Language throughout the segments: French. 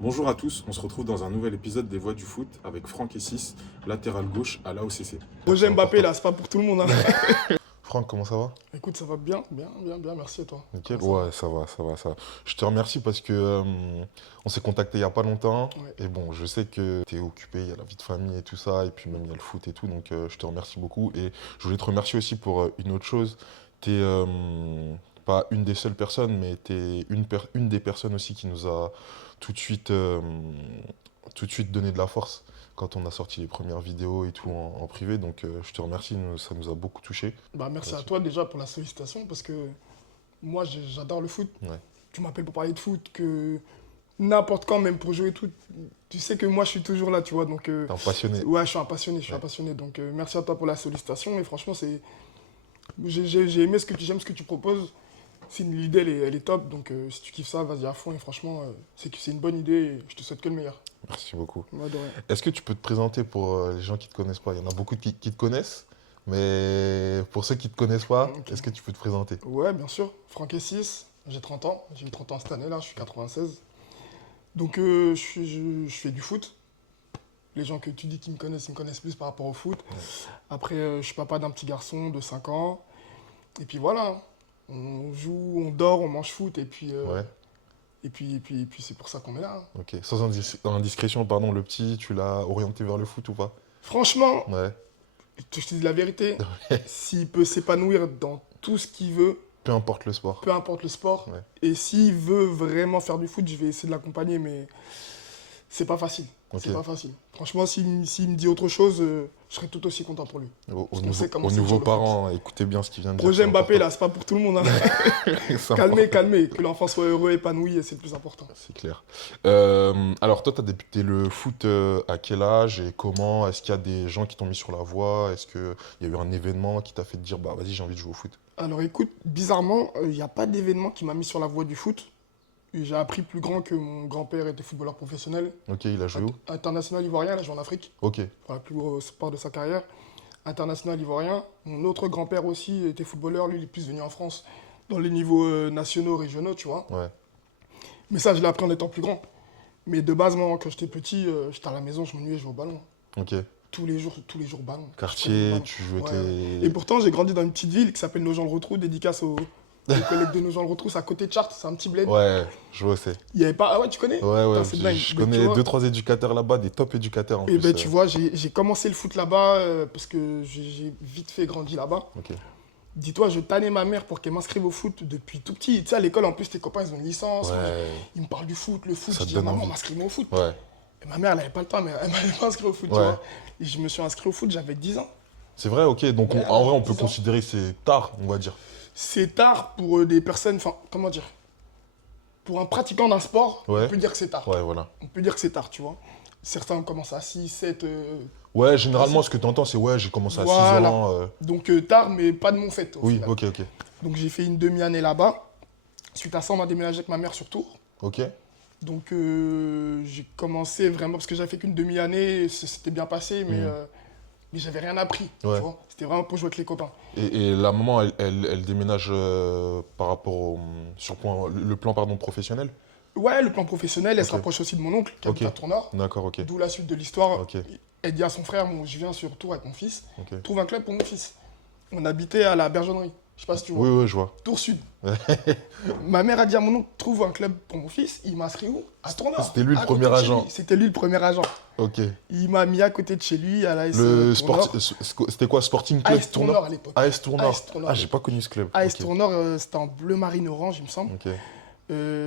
Bonjour à tous, on se retrouve dans un nouvel épisode des Voix du foot avec Franck et 6, latéral gauche à l'AOCC. Roger C'est Mbappé, important. là, c'est pas pour tout le monde, hein. Franck, comment ça va? Écoute, ça va bien, bien, bien, bien, merci à toi. Nickel. Comment ça Ouais, ça va, ça va, ça va. Je te remercie parce que on s'est contacté il y a pas longtemps. va? Ouais. Et bon, je sais que tu es occupé, il y a la vie de famille et tout ça, et puis même il y a le foot et tout, donc je te remercie beaucoup. Et je voulais te remercier aussi pour une autre chose. Tu es pas une des seules personnes, mais tu es une des personnes aussi qui nous a tout de suite, euh, tout de suite donné de la force quand on a sorti les premières vidéos et tout en privé. Donc je te remercie, ça nous a beaucoup touché. Bah, merci à Merci. toi déjà pour la sollicitation parce que moi, j'adore le foot. Ouais. Tu m'appelles pour parler de foot, que n'importe quand, même pour jouer et tout. Tu sais que moi, je suis toujours là, tu vois. Donc, T'es un passionné. ouais, je suis un passionné, je suis un Ouais. passionné. Donc, merci à toi pour la sollicitation. Et franchement, j'ai aimé j'aime ce que tu proposes. L'idée, elle est top. Donc, si tu kiffes ça, vas-y à fond. Et franchement, c'est une bonne idée. Et je te souhaite que le meilleur. Merci beaucoup. Ouais, de rien. Est-ce que tu peux te présenter pour les gens qui ne te connaissent pas? Il y en a beaucoup qui te connaissent, mais pour ceux qui ne te connaissent pas, Ok. est-ce que tu peux te présenter? Ouais, bien sûr. Franck et 6, j'ai 30 ans. J'ai eu 30 ans cette année-là, je suis 96. Donc, je fais du foot. Les gens que tu dis qui me connaissent, ils me connaissent plus par rapport au foot. Après, je suis papa d'un petit garçon de 5 ans. Et puis voilà, on joue, on dort, on mange foot. Ouais, Et puis c'est pour ça qu'on est là. ok. Sans indiscrétion, pardon, le petit, tu l'as orienté vers le foot ou pas? Franchement, Ouais. je te dis la vérité, s'il peut s'épanouir dans tout ce qu'il veut, Peu importe le sport. peu importe le sport, Ouais. et s'il veut vraiment faire du foot, je vais essayer de l'accompagner, mais c'est pas facile. Ok. C'est pas facile. Franchement, s'il me dit autre chose, je serais tout aussi content pour lui. Parce qu'on sait comment Aux c'est nouveaux dur, le parents, écoutez bien ce qu'il vient de dire. Projet c'est Mbappé, important. là, c'est pas pour tout le monde, hein. C'est Calmez, important, calmez. Que l'enfant soit heureux, épanoui, et c'est le plus important. c'est clair. Alors, toi, tu as débuté le foot à quel âge et comment? Est-ce qu'il y a des gens qui t'ont mis sur la voie? Est-ce qu'il y a eu un événement qui t'a fait te dire, bah vas-y, j'ai envie de jouer au foot? Alors écoute, bizarrement, il n'y a pas d'événement qui m'a mis sur la voie du foot. Et j'ai appris plus grand que mon grand-père était footballeur professionnel, Ok, il a joué où? international ivoirien, il a joué en Afrique, Ok, pour la plus gros sport de sa carrière. International ivoirien. Mon autre grand-père aussi était footballeur, lui, il est plus venu en France dans les niveaux nationaux, régionaux, tu vois. ouais. Mais ça, je l'ai appris en étant plus grand. Mais de base, moi, quand j'étais petit, j'étais à la maison, je m'ennuyais, je jouais au ballon. Ok. Tous les jours, ballon. Je prenais le Quartier, ballon. tu jouais Ouais. tes... Et pourtant, j'ai grandi dans une petite ville qui s'appelle Nogent-le-Rotrou, dédicace aux collègues de Nogent-le-Rotrou, c'est à côté de Chartres, c'est un petit bled. Ouais, je vois, c'est. Il y avait pas... Ah ouais, tu connais? Ouais, ouais, Putain, c'est dingue. je Mais tu connais vois- deux, trois éducateurs là-bas, des top éducateurs en Et plus. ben, tu vois, j'ai commencé le foot là-bas parce que j'ai vite fait grandi là-bas. Ok. Dis-toi, je tannais ma mère pour qu'elle m'inscrive au foot depuis tout petit. Tu sais, à l'école, en plus, tes copains, ils ont une licence. Ouais, Ils me parlent du foot, le foot. Ça Je te dis, donne maman, envie. m'inscris-moi au foot. ouais. Et ma mère, elle n'avait pas le temps, mais elle m'avait pas inscrit au foot, tu Ouais. vois. Et je me suis inscrit au foot, j'avais 10 ans. C'est vrai, ok. Donc Ouais, en vrai, on peut 10 ans. considérer que c'est tard, on va dire. C'est tard pour des personnes, enfin, comment dire? Pour un pratiquant d'un sport, Ouais. on peut dire que c'est tard. Ouais, voilà. On peut dire que c'est tard, tu vois. Certains commencent à 6, 7, Ouais, généralement, ce que tu entends, c'est ouais, j'ai commencé à 6 Voilà. ans. donc tard, mais pas de mon fait, au Oui, final. ok, ok. Donc j'ai fait une demi-année là-bas. Suite à ça, on a déménagé avec ma mère sur Tours. Ok. Donc j'ai commencé vraiment, parce que j'avais fait qu'une demi-année, ça s'était bien passé, mais j'avais rien appris, tu Ouais. vois. C'était vraiment pour jouer avec les copains. Et la maman, elle déménage par rapport sur le plan pardon, professionnel? Ouais, le plan professionnel, elle se Ok. rapproche aussi de mon oncle, qui habite Ok. à Tournord. D'accord, ok. D'où la suite de l'histoire. Ok, Elle dit à son frère, bon, je viens sur Tours avec mon fils, ok. trouve un club pour mon fils. On habitait à la Bergennerie, je sais pas si tu vois. Oui, oui, je vois. Tours Sud. Ma mère a dit à mon oncle, trouve un club pour mon fils. Il m'a inscrit où? À Tournord. C'était lui le À côté premier de chez agent. lui. C'était lui le premier agent. Ok. Il m'a mis à côté de chez lui, à l'AS Le Tournord. c'était quoi, Sporting Club AS Tournord à l'époque. AS Tournord. AS Tournord. Ah, j'ai pas connu ce club. AS Ok. Tournord, c'était en bleu marine orange, il me semble. Ok,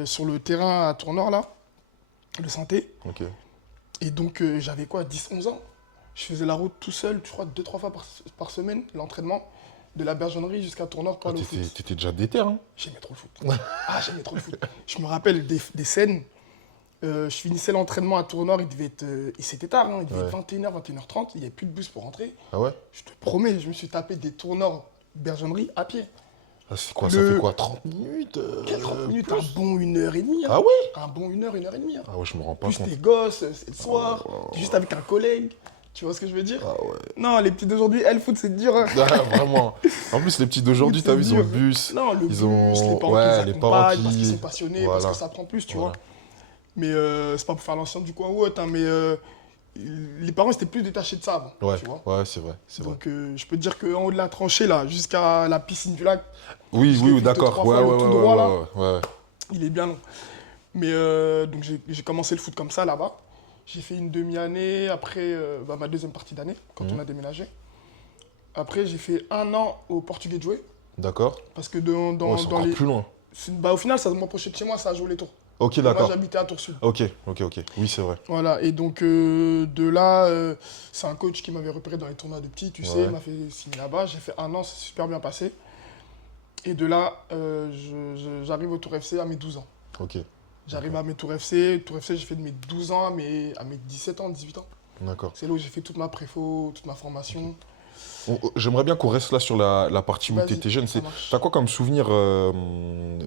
Sur le terrain à Tournord, là, le Santé. ok. Et donc, j'avais quoi, 10-11 ans. Je faisais la route tout seul, je crois, 2-3 fois par semaine, l'entraînement, de la Bergennerie jusqu'à Tournord pour Ah, aller au foot. t'étais déjà déter, hein? J'aimais trop le foot. Ah, j'aimais trop le foot. Je me rappelle des scènes. Je finissais l'entraînement à Tournord, il devait être. Et c'était tard, hein, il devait Ouais. être 21h, 21h30, il n'y avait plus de bus pour rentrer. Ah ouais? Je te promets, je me suis tapé des Tournord Bergennerie à pied. Ah, c'est quoi, Le- ça fait quoi, 30 minutes Quelle 30 minutes, plus? un bon 1h30. Hein. Ah ouais? Un bon 1h, 1h30. Hein. Ah ouais, je me rends pas Plus compte. tes gosses, c'est le soir, Oh. t'es juste avec un collègue. Tu vois ce que je veux dire? Ah ouais. Non, les petits d'aujourd'hui, le foot, c'est dur. Hein. Ah, vraiment. En plus, les petits d'aujourd'hui, Foot, t'as vu, c'est ils ont le dur. bus. Non, le Ils bus, ont- les parents ouais, qui les les accompagnent parents parce qu'ils qui- sont passionnés, Voilà. parce que ça prend plus, tu Voilà. vois. Mais c'est pas pour faire l'ancien du coin ou autre, hein, mais les parents étaient plus détachés de ça avant. Ouais, Tu vois. ouais, c'est vrai. Donc je peux te dire qu'en haut de la tranchée, là, jusqu'à la piscine du lac, Oui, je oui, l'ai oui, fait d'accord. 2-3 Ouais, fois, ouais, le tout ouais, droit, là. ouais, ouais. il est bien long. Mais donc j'ai commencé le foot comme ça là-bas. J'ai fait une demi-année, après ma deuxième partie d'année, quand on a déménagé. Après, j'ai fait 1 an au Portugais de jouer. D'accord. Parce que Ouais, c'est encore plus loin. Au final, ça m'approchait de chez moi, ça a joué les tours. Ok, Et moi, d'accord. j'habitais à Tours Sud. Ok, ok, ok. Oui, c'est vrai. Voilà, et donc de là, c'est un coach qui m'avait repéré dans les tournois de petits, tu sais, Ouais. il m'a fait signer là-bas. J'ai fait 1 an, c'est super bien passé. Et de là, j'arrive au Tour FC à mes 12 ans. Ok, J'arrive à mes Tour FC. Tour FC, j'ai fait de mes 12 ans à mes 17 ans, 18 ans. d'accord. C'est là où j'ai fait toute ma préfo, toute ma formation. J'aimerais bien qu'on reste là sur la partie où tu Vas-y, étais jeune. ça marche. T'as quoi comme souvenir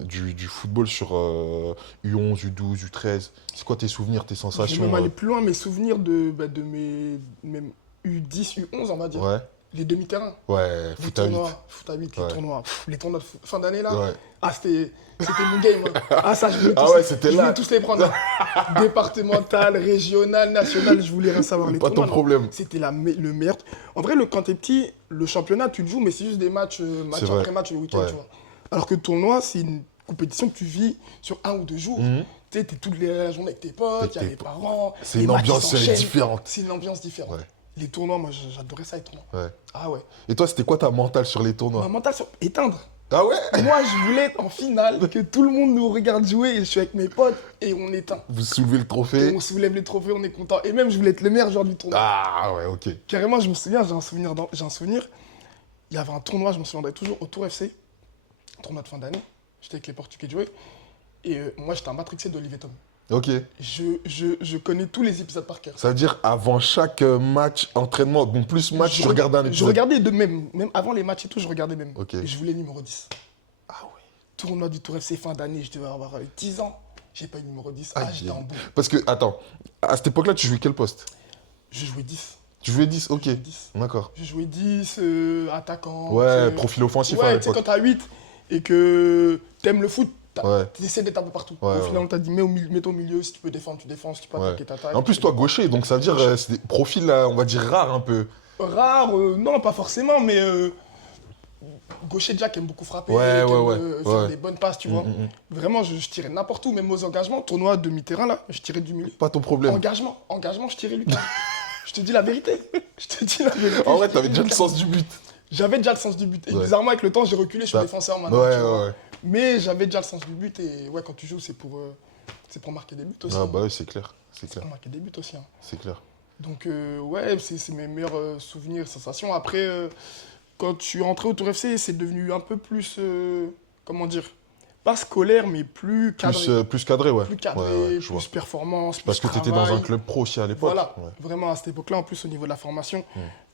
du football sur U11, U12, U13? C'est quoi tes souvenirs, tes Je vais sensations même aller plus loin, mes souvenirs de mes même U10, U11, on va dire. Ouais, Les demi-terrains. ouais, Les foot à 8. tournois, foot à 8, Ouais. les tournois de fin d'année là. Ouais. Ah, c'était mon game. Hein. Ah, ça, je voulais tous, Ah ouais, c'était je là. voulais tous les prendre. Hein. Départemental, régional, national, je voulais rien savoir. Les Pas tournois, ton non. problème. C'était le meilleur. En vrai, quand t'es petit, le championnat, tu le joues, mais c'est juste des matchs, match C'est vrai. après match le week-end, Ouais. tu vois. Alors que le tournoi, c'est une compétition que tu vis sur 1 ou 2 jours. Mhm. Tu sais, t'es toute la journée avec tes potes, il y a Tes les potes. parents. C'est les une matchs, ils ambiance s'enchaînent. différente. C'est une ambiance différente. Ouais. Les tournois, moi, j'adorais ça, les tournois. Ouais. Ah ouais. Et toi, c'était quoi ta mentale sur les Ma tournois? mentale, sur éteindre. Ah ouais? Moi, je voulais être en finale, que tout le monde nous regarde jouer et je suis avec mes potes et on éteint. Vous soulevez le Et trophée? on soulève les trophées, on est content. Et même, je voulais être le meilleur joueur du tournoi. Ah ouais, ok. Carrément, je me souviens, j'ai un souvenir. Il y avait un tournoi, je me souviendrai toujours, au Tour FC, tournoi de fin d'année. J'étais avec les Portugais de jouer. Et moi, j'étais un matrixé d'Olivier Tom. Ok. Je connais tous les épisodes par cœur. Ça veut dire avant chaque match, entraînement, bon plus match, tu regardais un Je épisode. regardais même avant les matchs et tout, je regardais même. Ok. Et je voulais numéro 10. Ah ouais. Tournoi du Tour FC fin d'année, je devais avoir 10 ans. J'ai pas eu numéro 10. Ah, Aïe, j'étais aïe. en bout. Parce que, attends, à cette époque-là, tu jouais quel poste? Je jouais 10. Tu jouais 10, ok. 10. D'accord. Je jouais 10, attaquant. Ouais, tu sais. profil offensif à Ouais, tu sais, l'époque. quand t'as 8 et que t'aimes le foot, Ouais. t'essaies d'être un peu partout. Ouais, Au final, ouais. on t'a dit, mets-toi au milieu, si tu peux défendre, tu défends, si tu peux Ouais. attaquer, t'attaques. En plus, toi, gaucher, donc ça veut dire c'est des profils, on va dire, rares un peu. Rare, non, pas forcément, mais gaucher déjà qui aime beaucoup frapper, Ouais, qui ouais, aime ouais. faire Ouais. des bonnes passes, tu vois. Vraiment, je tirais n'importe où, même aux engagements, tournoi demi-terrain, là, je tirais du milieu. Pas ton problème. Engagement, je tirais Lucas. Je te dis la vérité. Je te dis la vérité. En vrai, je t'avais tirais déjà le Lucas. sens du but. J'avais déjà le sens du but. Et Ouais. bizarrement, avec le temps, j'ai reculé, je suis Ça- défenseur maintenant. Ouais, tu vois. ouais, ouais. Mais j'avais déjà le sens du but et ouais, quand tu joues, c'est pour marquer des buts aussi. Ah bah oui, c'est clair. C'est C'est clair. pour marquer des buts aussi. Hein. C'est clair. Donc ouais, c'est mes meilleurs souvenirs, sensations. Après, quand je suis rentré au Tour FC, c'est devenu un peu plus, comment dire, pas scolaire, mais plus cadré. Plus cadré, ouais. Plus cadré, Ouais, ouais, je vois. plus performance, Parce que plus t'étais dans un travail. club pro aussi à l'époque. Voilà, Ouais. vraiment à cette époque-là, en plus au niveau de la formation,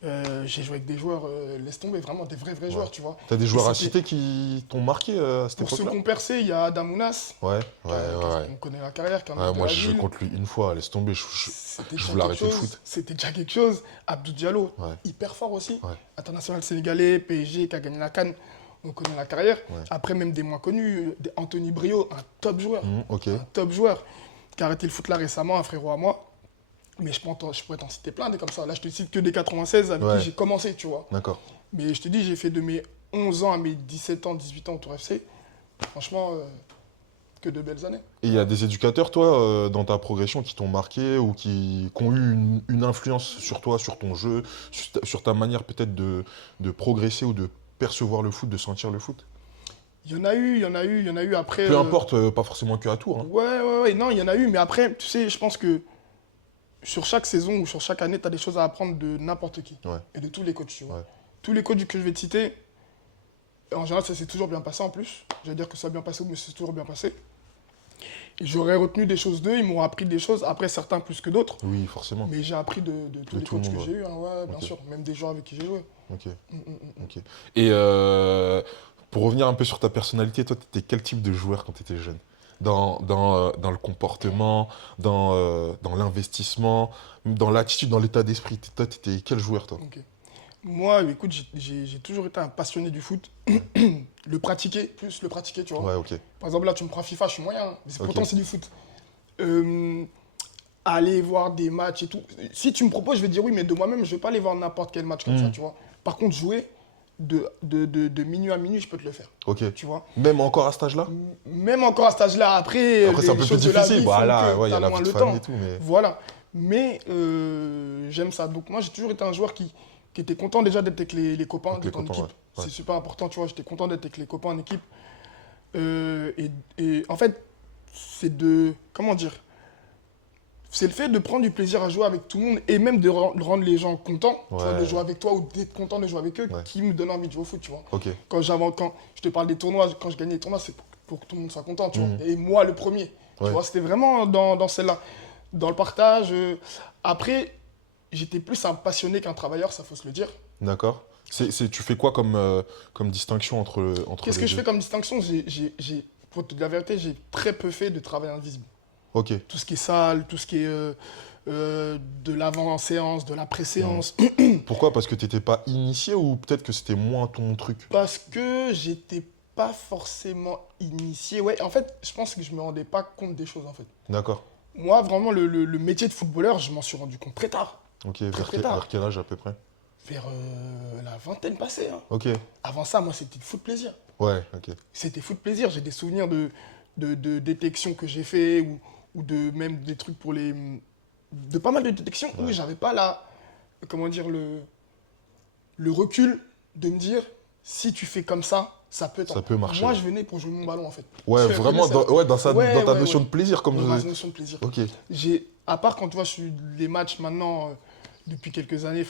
j'ai joué avec des joueurs, laisse tomber, vraiment des vrais joueurs, tu vois. T'as des joueurs à c'était- citer qui t'ont marqué à cette Pour ceux qui époque-là? ont percé, il y a Adam Ounas, Ouais, ouais. on connaît la carrière, qui est un Ouais, mec de moi, la j'ai joué ville. contre lui une fois, laisse tomber. C'était je déjà voulais quelque arrêter le chose. foot. C'était déjà quelque chose. Abdou Diallo, Ouais. hyper fort aussi. Ouais. International sénégalais, PSG, qui a gagné la CAN. On connaît la carrière. Ouais. Après, même des moins connus, Anthony Brio, un top joueur. Ok. Un top joueur qui a arrêté le foot là récemment, un frérot à moi. Mais je pourrais t'en citer plein des comme ça. Là, je te cite que des 96 avec Ouais. qui j'ai commencé, tu vois. D'accord. Mais je te dis, j'ai fait de mes 11 ans à mes 17 ans, 18 ans au Tour FC. Franchement, que de belles années. Et il y a des éducateurs, toi, dans ta progression, qui t'ont marqué ou qui ont eu une influence sur toi, sur ton jeu, sur ta manière peut-être de progresser ou de percevoir le foot, de sentir le foot? Il y en a eu après. Peu importe, pas forcément que à Tours. Hein. Ouais, non, il y en a eu, mais après, tu sais, je pense que sur chaque saison ou sur chaque année, tu as des choses à apprendre de n'importe qui. Ouais. Et de tous les coachs, tu vois. Ouais. Tous les coachs que je vais te citer, en général, ça s'est toujours bien passé en plus. Je vais dire que ça a bien passé, mais c'est toujours bien passé. Et j'aurais retenu des choses d'eux, ils m'ont appris des choses, après certains plus que d'autres. Oui, forcément. Mais j'ai appris de tous les tout le coachs que monde, j'ai eu, hein, ouais, bien Ok. sûr. Même des joueurs avec qui j'ai joué. Ok. Mm, mm, mm. Ok. Et pour revenir un peu sur ta personnalité, toi, t'étais quel type de joueur quand t'étais jeune? Dans le comportement, dans l'investissement, dans l'attitude, dans l'état d'esprit. Toi, t'étais quel joueur, toi? Ok. Moi, écoute, j'ai toujours été un passionné du foot. Le pratiquer, tu vois. Ouais, ok. Par exemple, là, tu me prends FIFA, je suis moyen. Mais Ok. pourtant, c'est du foot. euh, aller voir des matchs et tout. Si tu me proposes, je vais dire oui, mais de moi-même, je vais pas aller voir n'importe quel match comme ça, tu vois. Par contre, jouer de minuit à minuit, je peux te le faire, Ok. tu vois. Même encore à cet âge-là? Même encore à cet âge-là, après, Après, c'est un les peu plus choses de la difficile. vie Bah font là, que ouais, il y a t'as la moins vie de le famille temps. et tout, mais. Voilà. Mais j'aime ça. Donc moi, j'ai toujours été un joueur qui était content déjà d'être avec les copains, Avec les d'être en copains, équipe. ouais. Ouais. C'est super important, tu vois. J'étais content d'être avec les copains en équipe. Et en fait, c'est de... Comment dire? C'est le fait de prendre du plaisir à jouer avec tout le monde et même de rendre les gens contents, tu vois, de Ouais. jouer avec toi ou d'être content de jouer avec eux, Ouais. qui me donne envie de jouer au foot, tu vois. Ok. Quand je te parle des tournois, quand je gagnais les tournois, c'est pour que tout le monde soit content, tu vois. Mhm. Et moi, le premier. Tu Ouais. vois, c'était vraiment dans celle-là. Dans le partage. Après, j'étais plus un passionné qu'un travailleur, ça faut se le dire. D'accord. Tu fais quoi comme distinction entre Qu'est-ce les que je deux? fais comme distinction? Pour te dire la vérité, j'ai très peu fait de travail invisible. Ok. Tout ce qui est salle, tout ce qui est de l'avant-séance, de la pré-séance. Pourquoi? Parce que t'étais pas initié ou peut-être que c'était moins ton truc? Parce que j'étais pas forcément initié. Ouais, en fait, je pense que je me rendais pas compte des choses, en fait. D'accord. Moi, vraiment, le métier de footballeur, je m'en suis rendu compte très tard. Ok. Très, très tard. Vers quel âge à peu près? Vers la vingtaine passée, hein. Ok. Avant ça, moi, c'était foot plaisir. Ouais, ok. C'était foot plaisir. J'ai des souvenirs de détections que j'ai fait ou de même des trucs pour les... De pas mal de détections où j'avais pas comment dire, le recul de me dire, si tu fais comme ça peut Ça peut marcher, Moi, ouais. je venais pour jouer mon ballon, en fait. Ouais, Je vraiment, connais ça. dans ta notion de plaisir, comme Dans ma notion de plaisir. Ok. À part quand tu vois, je suis les matchs maintenant, depuis quelques années,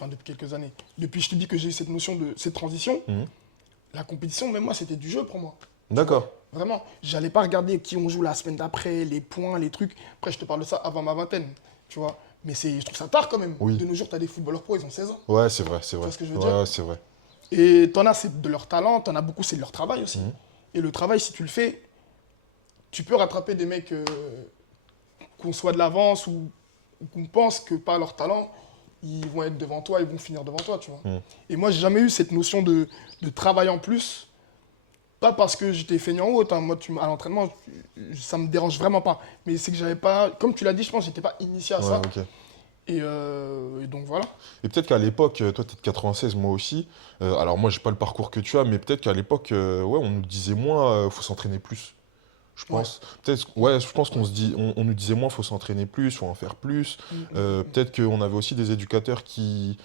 depuis je te dis que j'ai eu cette notion de cette transition, Mhm. la compétition, même moi, c'était du jeu pour moi. D'accord. Vraiment. J'allais pas regarder qui on joue la semaine d'après, les points, les trucs. Après, je te parle de ça avant ma vingtaine, tu vois. Mais je trouve ça tard quand même. Oui. De nos jours, tu as des footballeurs pro, ils ont 16 ans. Ouais, c'est vrai, c'est vrai. vois ce que je veux Ouais, dire? ouais, c'est vrai. Et t'en as, c'est de leur talent, t'en as beaucoup, c'est de leur travail aussi. Mhm. Et le travail, si tu le fais, tu peux rattraper des mecs qu'on soit de l'avance ou qu'on pense que par leur talent, ils vont être devant toi, ils vont finir devant toi, tu vois. Mhm. Et moi, j'ai jamais eu cette notion de travail en plus. Pas parce que j'étais feignant ou autre, hein. Moi, à l'entraînement, ça me dérange vraiment pas. Mais c'est que j'avais pas, comme tu l'as dit, je pense que j'étais pas initié à Ouais, ça. ok. Et donc voilà. Et peut-être qu'à l'époque, toi, t'es de 96, moi aussi. Alors, moi, j'ai pas le parcours que tu as, mais peut-être qu'à l'époque, ouais, on nous disait moins, faut s'entraîner plus. Je pense. Peut-être, ouais, je pense on nous disait moins, faut s'entraîner plus, faut en faire plus. Peut-être qu'on avait aussi des éducateurs qui,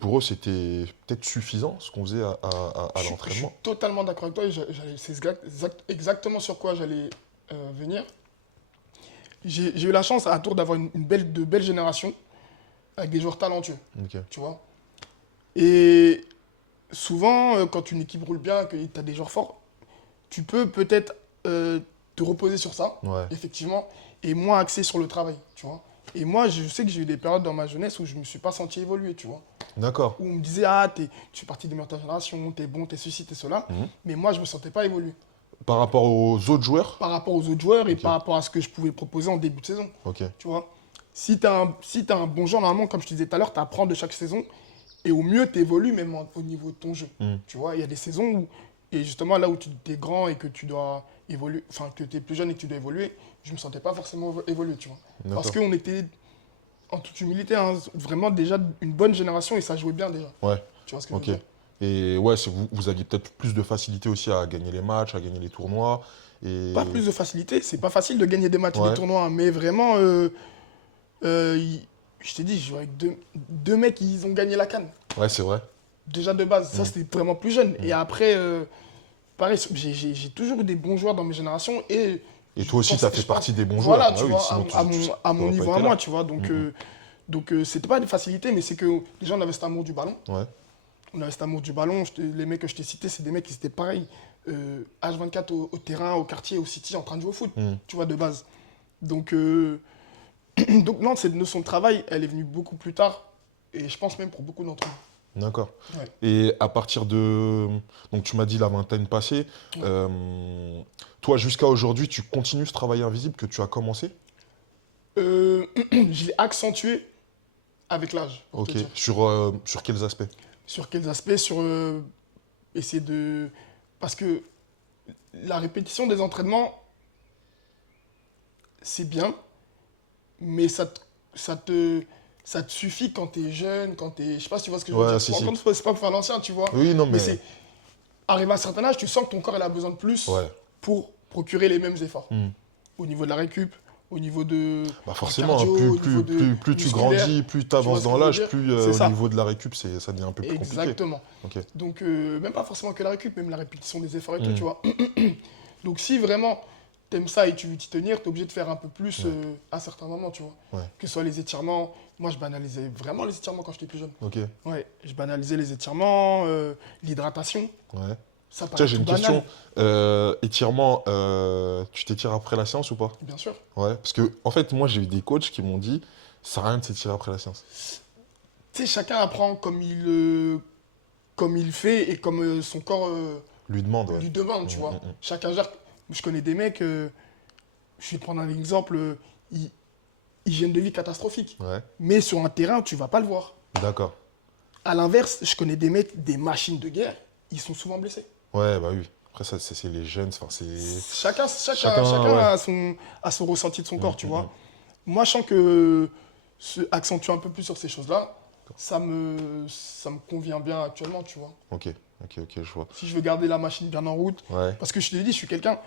pour eux, c'était peut-être suffisant ce qu'on faisait à Je suis l'entraînement. totalement d'accord avec toi. C'est exactement sur quoi j'allais venir. J'ai eu la chance à Tours d'avoir de belles générations avec des joueurs talentueux, Ok. tu vois. Et souvent, quand une équipe roule bien, que tu as des joueurs forts, tu peux peut-être te reposer sur ça, Ouais. effectivement, et moins axer sur le travail, tu vois. Et moi, je sais que j'ai eu des périodes dans ma jeunesse où je ne me suis pas senti évoluer, tu vois. D'accord. Où on me disait, ah, tu fais partie des meilleures de ta génération, t'es bon, t'es ceci, t'es cela. Mhm. Mais moi, je ne me sentais pas évoluer Par rapport aux autres joueurs? par rapport aux autres joueurs et Ok. par rapport à ce que je pouvais proposer en début de saison, Ok. tu vois. Si tu as, un bon joueur, normalement, comme je te disais tout à l'heure, tu apprends de chaque saison et au mieux, tu évolues même au niveau de ton jeu. Mhm. Tu vois, il y a des saisons où, et justement là où tu es grand et que tu dois évoluer, enfin que tu es plus jeune et que tu dois évoluer, je ne me sentais pas forcément évoluer, tu vois. Parce D'accord. qu'on était, en toute humilité, hein, vraiment déjà une bonne génération et ça jouait bien déjà. Ouais. Tu vois ce que Ok. je veux dire? Et ouais, vous aviez peut-être plus de facilité aussi à gagner les matchs, à gagner les tournois. Et... Pas plus de facilité, c'est pas facile de gagner des matchs et Ouais. des tournois, hein, mais vraiment, je t'ai dit, je jouais avec deux mecs, ils ont gagné la CAN. Ouais, c'est vrai. Déjà de base, ça c'était vraiment plus jeune. Mm. Et après, pareil, j'ai toujours eu des bons joueurs dans mes générations et Et toi aussi, pense- tu as fait je pense- partie des bons voilà, joueurs. tu Ah oui, vois, sinon à mon t'aurais niveau pas à été moi, là. tu vois. Donc, Mhm. c'était pas des facilités, mais c'est que déjà on avait cet amour du ballon. Ouais. On avait cet amour du ballon. Les mecs que je t'ai cités, c'est des mecs qui étaient pareils. H24 au terrain, au quartier, au city, en train de jouer au foot, Mhm. tu vois, de base. Donc, donc non, cette notion de travail, elle est venue beaucoup plus tard. Et je pense même pour beaucoup d'entre nous. D'accord. Ouais. Et à partir de... Donc tu m'as dit la vingtaine passée. Ouais. Toi, jusqu'à aujourd'hui, tu continues ce travail invisible que tu as commencé? Je l'ai accentué avec l'âge, pour te Ok. dire. Sur quels aspects? Sur quels aspects? Sur essayer de... Parce que la répétition des entraînements, c'est bien, mais ça te suffit quand t'es jeune, quand t'es... Je sais pas si tu vois ce que je veux Ouais, dire. si, si. C'est pas pour faire l'ancien, tu vois. Oui, non, Mais mais. c'est... Arrivé à un certain âge, tu sens que ton corps il a besoin de plus Ouais. pour procurer les mêmes efforts. Hmm. Au niveau de la récup, au niveau de Bah forcément, cardio, hein, au niveau de plus tu musculaire. grandis, plus tu Tu vois avances ce que dans je veux l'âge, dire? plus C'est au ça. niveau de la récup, ça devient un peu plus compliqué. Exactement. Ok. Donc, même pas forcément que la récup, même la répétition des efforts et tout, Mm. tu vois. Donc, si vraiment t'aimes ça et tu veux t'y tenir, t'es obligé de faire un peu plus Ouais. à certains moments, tu vois. Ouais. Que ce soit les étirements. Moi, je banalisais vraiment les étirements quand j'étais plus jeune. Ok. Ouais, je banalisais les étirements, l'hydratation. Ouais. Ça Tiens, paraît j'ai tout une banal. question. Étirement, tu t'étires après la séance ou pas? Bien sûr. Ouais. Parce que, en fait, moi, j'ai eu des coachs qui m'ont dit, ça sert à rien de s'étirer après la séance. Tu sais, chacun apprend comme il fait et comme son corps Lui demande, ouais. lui demande, tu Mm, vois. mm, mm. Chacun gère. Je connais des mecs, je vais te prendre un exemple, hygiène de vie catastrophique. Ouais. Mais sur un terrain, tu vas pas le voir. D'accord. À l'inverse, je connais des mecs, des machines de guerre, ils sont souvent blessés. Ouais, bah oui. Après, ça, c'est les jeunes, enfin, c'est. Chacun ouais. a son ressenti de son corps, tu mm, vois. Moi, je sens que accentuer un peu plus sur ces choses-là, ça me convient bien actuellement, tu vois. Ok, je vois. Si je veux garder la machine bien en route, Ouais. parce que je te l'ai dit, je suis quelqu'un,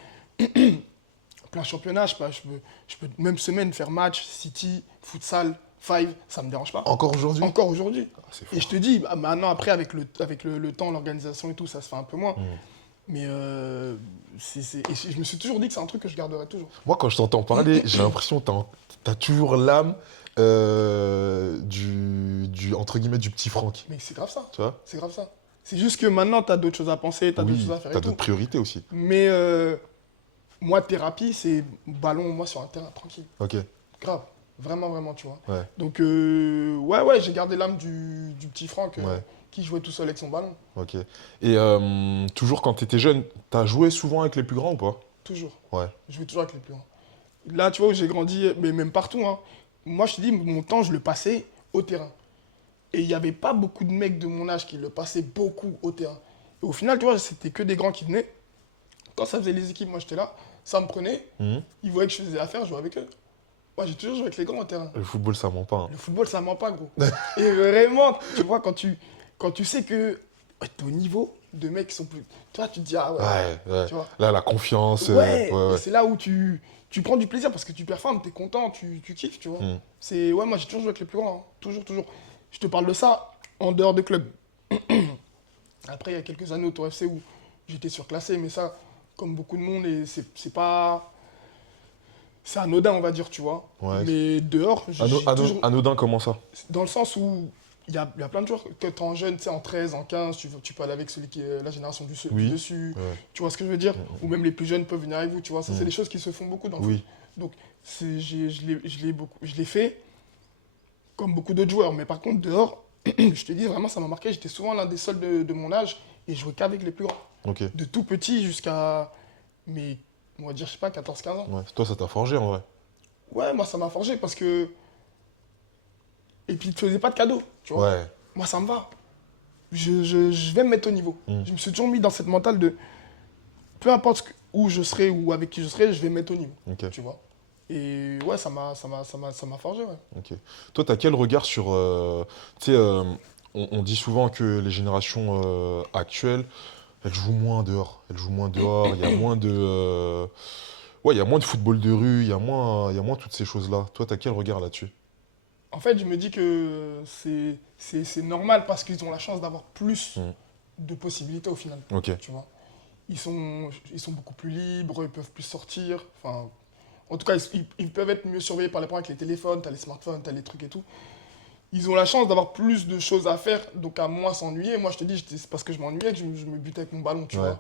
plein championnat, je peux même semaine faire match, City, futsal, five, ça me dérange pas. Encore aujourd'hui? Encore aujourd'hui. Ah, c'est Et fort. je te dis, bah, maintenant, après, avec le temps, l'organisation et tout, ça se fait un peu moins. Mm. Mais et je me suis toujours dit que c'est un truc que je garderai toujours. Moi, quand je t'entends parler, j'ai l'impression que t'as toujours l'âme entre guillemets, du petit Franck. Mais c'est grave ça. Tu vois? C'est grave ça. C'est juste que maintenant, tu as d'autres choses à penser, tu as d'autres Oui, choses à faire t'as et tout. d'autres priorités aussi. Mais moi, thérapie, c'est ballon, moi, sur un terrain tranquille. Ok, Grave. Vraiment, vraiment, tu vois. ouais, Donc, ouais, j'ai gardé l'âme du petit Franck ouais, qui jouait tout seul avec son ballon. ok. Et toujours quand t'étais jeune, t'as joué souvent avec les plus grands ou pas? Toujours. Ouais, Je jouais toujours avec les plus grands. Là, tu vois, où j'ai grandi, mais même partout, hein. Moi, je te dis, mon temps, je le passais au terrain. Et il n'y avait pas beaucoup de mecs de mon âge qui le passaient beaucoup au terrain. Et au final, tu vois, c'était que des grands qui venaient. Quand ça faisait les équipes, moi, j'étais là. Ça me prenait. Mhm. Ils voyaient que je faisais affaire, je jouais avec eux. Moi, j'ai toujours joué avec les grands au terrain. Le football, ça ment pas, hein. Le football, ça ment pas, gros. Et vraiment, tu vois, quand tu sais que t'es au niveau de mecs qui sont plus... Toi, tu te dis, ah ouais, Ouais. tu vois. Là, la confiance. Ouais, ouais. et c'est là où tu prends du plaisir parce que tu performes, t'es content, tu kiffes, tu vois. Mm. Ouais, moi j'ai toujours joué avec les plus grands, hein. Toujours. Je te parle de ça en dehors de club. Après, il y a quelques années au Tour FC où j'étais surclassé, mais ça, comme beaucoup de monde, et c'est pas... C'est anodin, on va dire, tu vois. Ouais. Mais dehors, Anodin, comment ça? dans le sens où il y a plein de joueurs que tu en jeune, tu sais, en 13, en 15, tu peux aller avec celui qui est la génération du Oui. dessus. Ouais. Tu vois ce que je veux dire? Ou même les plus jeunes peuvent venir avec vous, tu vois. Ça, Mm. c'est des choses qui se font beaucoup dans le Oui. foot. Donc, je l'ai fait comme beaucoup d'autres joueurs. Mais par contre, dehors, je te dis, vraiment, ça m'a marqué. J'étais souvent l'un des seuls de mon âge et je jouais qu'avec les plus grands. Ok. De tout petit jusqu'à, mais, on va dire, je sais pas, 14-15 ans. Ouais. Toi, ça t'a forgé en vrai. Ouais, moi, ça m'a forgé parce que... Et puis, ils te faisaient pas de cadeaux, tu vois. Ouais. Moi, ça me va. Je vais me mettre au niveau. Mm. Je me suis toujours mis dans cette mentale de peu importe où je serai ou avec qui je serai, je vais me mettre au niveau. Ok. Tu vois. Et ouais, ça m'a forgé, ouais. Ok. Toi, t'as quel regard sur... tu sais, on dit souvent que les générations actuelles, elles jouent moins dehors. Il y a moins de... ouais, il y a moins de football de rue, il y a moins toutes ces choses-là. Toi, t'as quel regard là-dessus? En fait, je me dis que c'est normal parce qu'ils ont la chance d'avoir plus Mm. de possibilités au final. Ok. Tu vois. Ils sont beaucoup plus libres, ils peuvent plus sortir. Enfin, en tout cas, ils peuvent être mieux surveillés par les parents avec les téléphones, t'as les smartphones, t'as les trucs et tout. Ils ont la chance d'avoir plus de choses à faire, donc à moins s'ennuyer. Moi, je te dis, c'est parce que je m'ennuyais que je me butais avec mon ballon, tu Ouais. vois.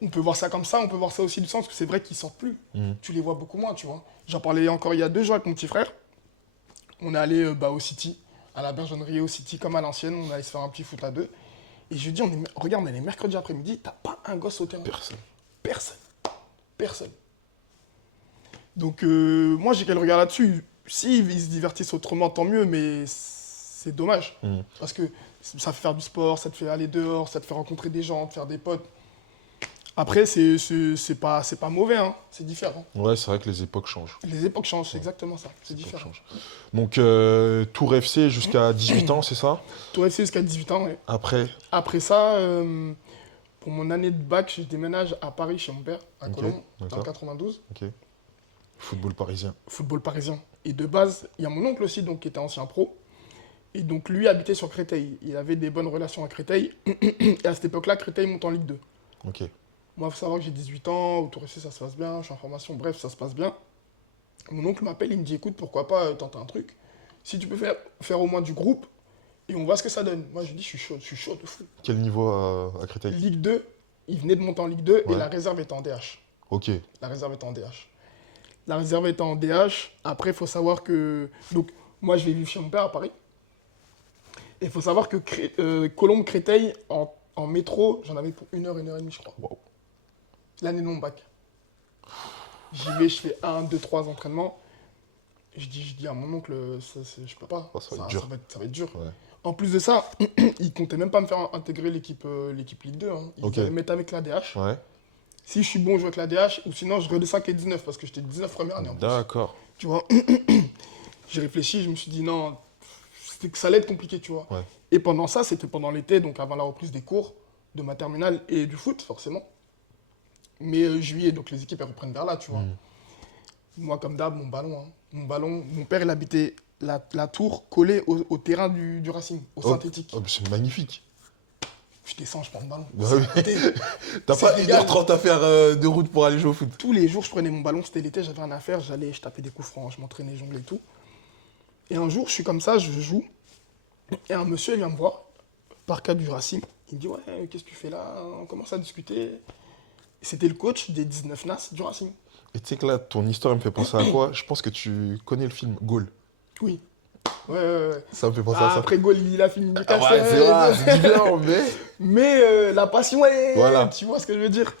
On peut voir ça comme ça, on peut voir ça aussi du sens, que c'est vrai qu'ils sortent plus. Mhm. Tu les vois beaucoup moins, tu vois. J'en parlais encore il y a 2 jours avec mon petit frère. On est allé au City, à la bergennerie au City, comme à l'ancienne. On allait se faire un petit foot à 2. Et je lui dis, regarde, on est mercredi après-midi, t'as pas un gosse au terrain. Personne. Personne. Donc, moi, j'ai quel regard là-dessus? Si ils se divertissent autrement, tant mieux, mais c'est dommage. Mhm. Parce que ça fait faire du sport, ça te fait aller dehors, ça te fait rencontrer des gens, te faire des potes. Après, c'est pas mauvais, hein. C'est différent. Ouais, c'est vrai que les époques changent. Les époques changent, c'est exactement ça. C'est Les époques différent. changent. Donc, Tour FC jusqu'à 18 ans, c'est ça? Tout resté jusqu'à 18 ans, ouais. Après, Après ça, pour mon année de bac, je déménage à Paris chez mon père, à Ok, Colombes, dans d'accord. le 92. ok. Football parisien. Football parisien. Et de base, il y a mon oncle aussi, donc, qui était ancien pro. Et donc, lui habitait sur Créteil. Il avait des bonnes relations à Créteil. Et à cette époque-là, Créteil monte en Ligue 2. Ok. Moi, il faut savoir que j'ai 18 ans, au Tour FC, ça se passe bien, je suis en formation, bref, ça se passe bien. Mon oncle m'appelle, il me dit, écoute, pourquoi pas tenter un truc. Si tu peux faire au moins du groupe, et on voit ce que ça donne. Moi, je dis, je suis chaud de fou. Quel niveau à Créteil? Ligue 2, il venait de monter en Ligue 2, Ouais. et la réserve était en DH. Ok. La réserve était en DH. La réserve était en DH. Après, il faut savoir que... Donc, moi, je vais vivre chez mon père à Paris. Et il faut savoir que Colombes-Créteil, en métro, j'en avais pour 1 heure, 1 heure et demie, je crois. Wow. L'année de mon bac. J'y vais, je fais 1, 2, 3 entraînements. Je dis à mon oncle, je peux pas. Oh, ça va être dur. Ça va être dur. Ouais. En plus de ça, il comptait même pas me faire intégrer l'équipe Ligue 2. Hein. Il Ok. allait me mettre avec l'ADH. Ouais. Si je suis bon, je joue avec l'ADH. Ou sinon, je redescends avec les 19 parce que j'étais 19 première année en plus. D'accord. Tu vois, j'ai réfléchi, je me suis dit non, c'était que ça allait être compliqué, tu vois. Ouais. Et pendant ça, c'était pendant l'été, donc avant la reprise des cours de ma terminale et du foot, forcément. Mais juillet, donc les équipes, elles reprennent vers là, tu vois. Mm. Moi, comme d'hab, mon ballon, hein. Mon ballon, mon père, il habitait la tour collée au terrain du Racing, au Oh, synthétique. oh, c'est magnifique. Je descends, je prends le ballon. Bah C'est oui. l'été. T'as C'est pas légal. 1h30 à faire de route pour aller jouer au foot. Tous les jours, je prenais mon ballon, c'était l'été, j'avais rien à faire, je tapais des coups francs, je m'entraînais, jonglais et tout. Et un jour, je suis comme ça, je joue, et un monsieur il vient me voir, par cas du Racing, il me dit, ouais, qu'est-ce que tu fais là? On commence à discuter. Et c'était le coach des 19 NAS du Racing. Et tu sais que là, ton histoire me fait penser à quoi? Je pense que tu connais le film Gaulle. Oui. Ouais. Ça me fait penser Ah, à ça. après Gaulle, il a fini Ah Newcastle. ouais, c'est vrai, c'est différent, mais... Mais la passion, elle est... Voilà. Tu vois ce que je veux dire?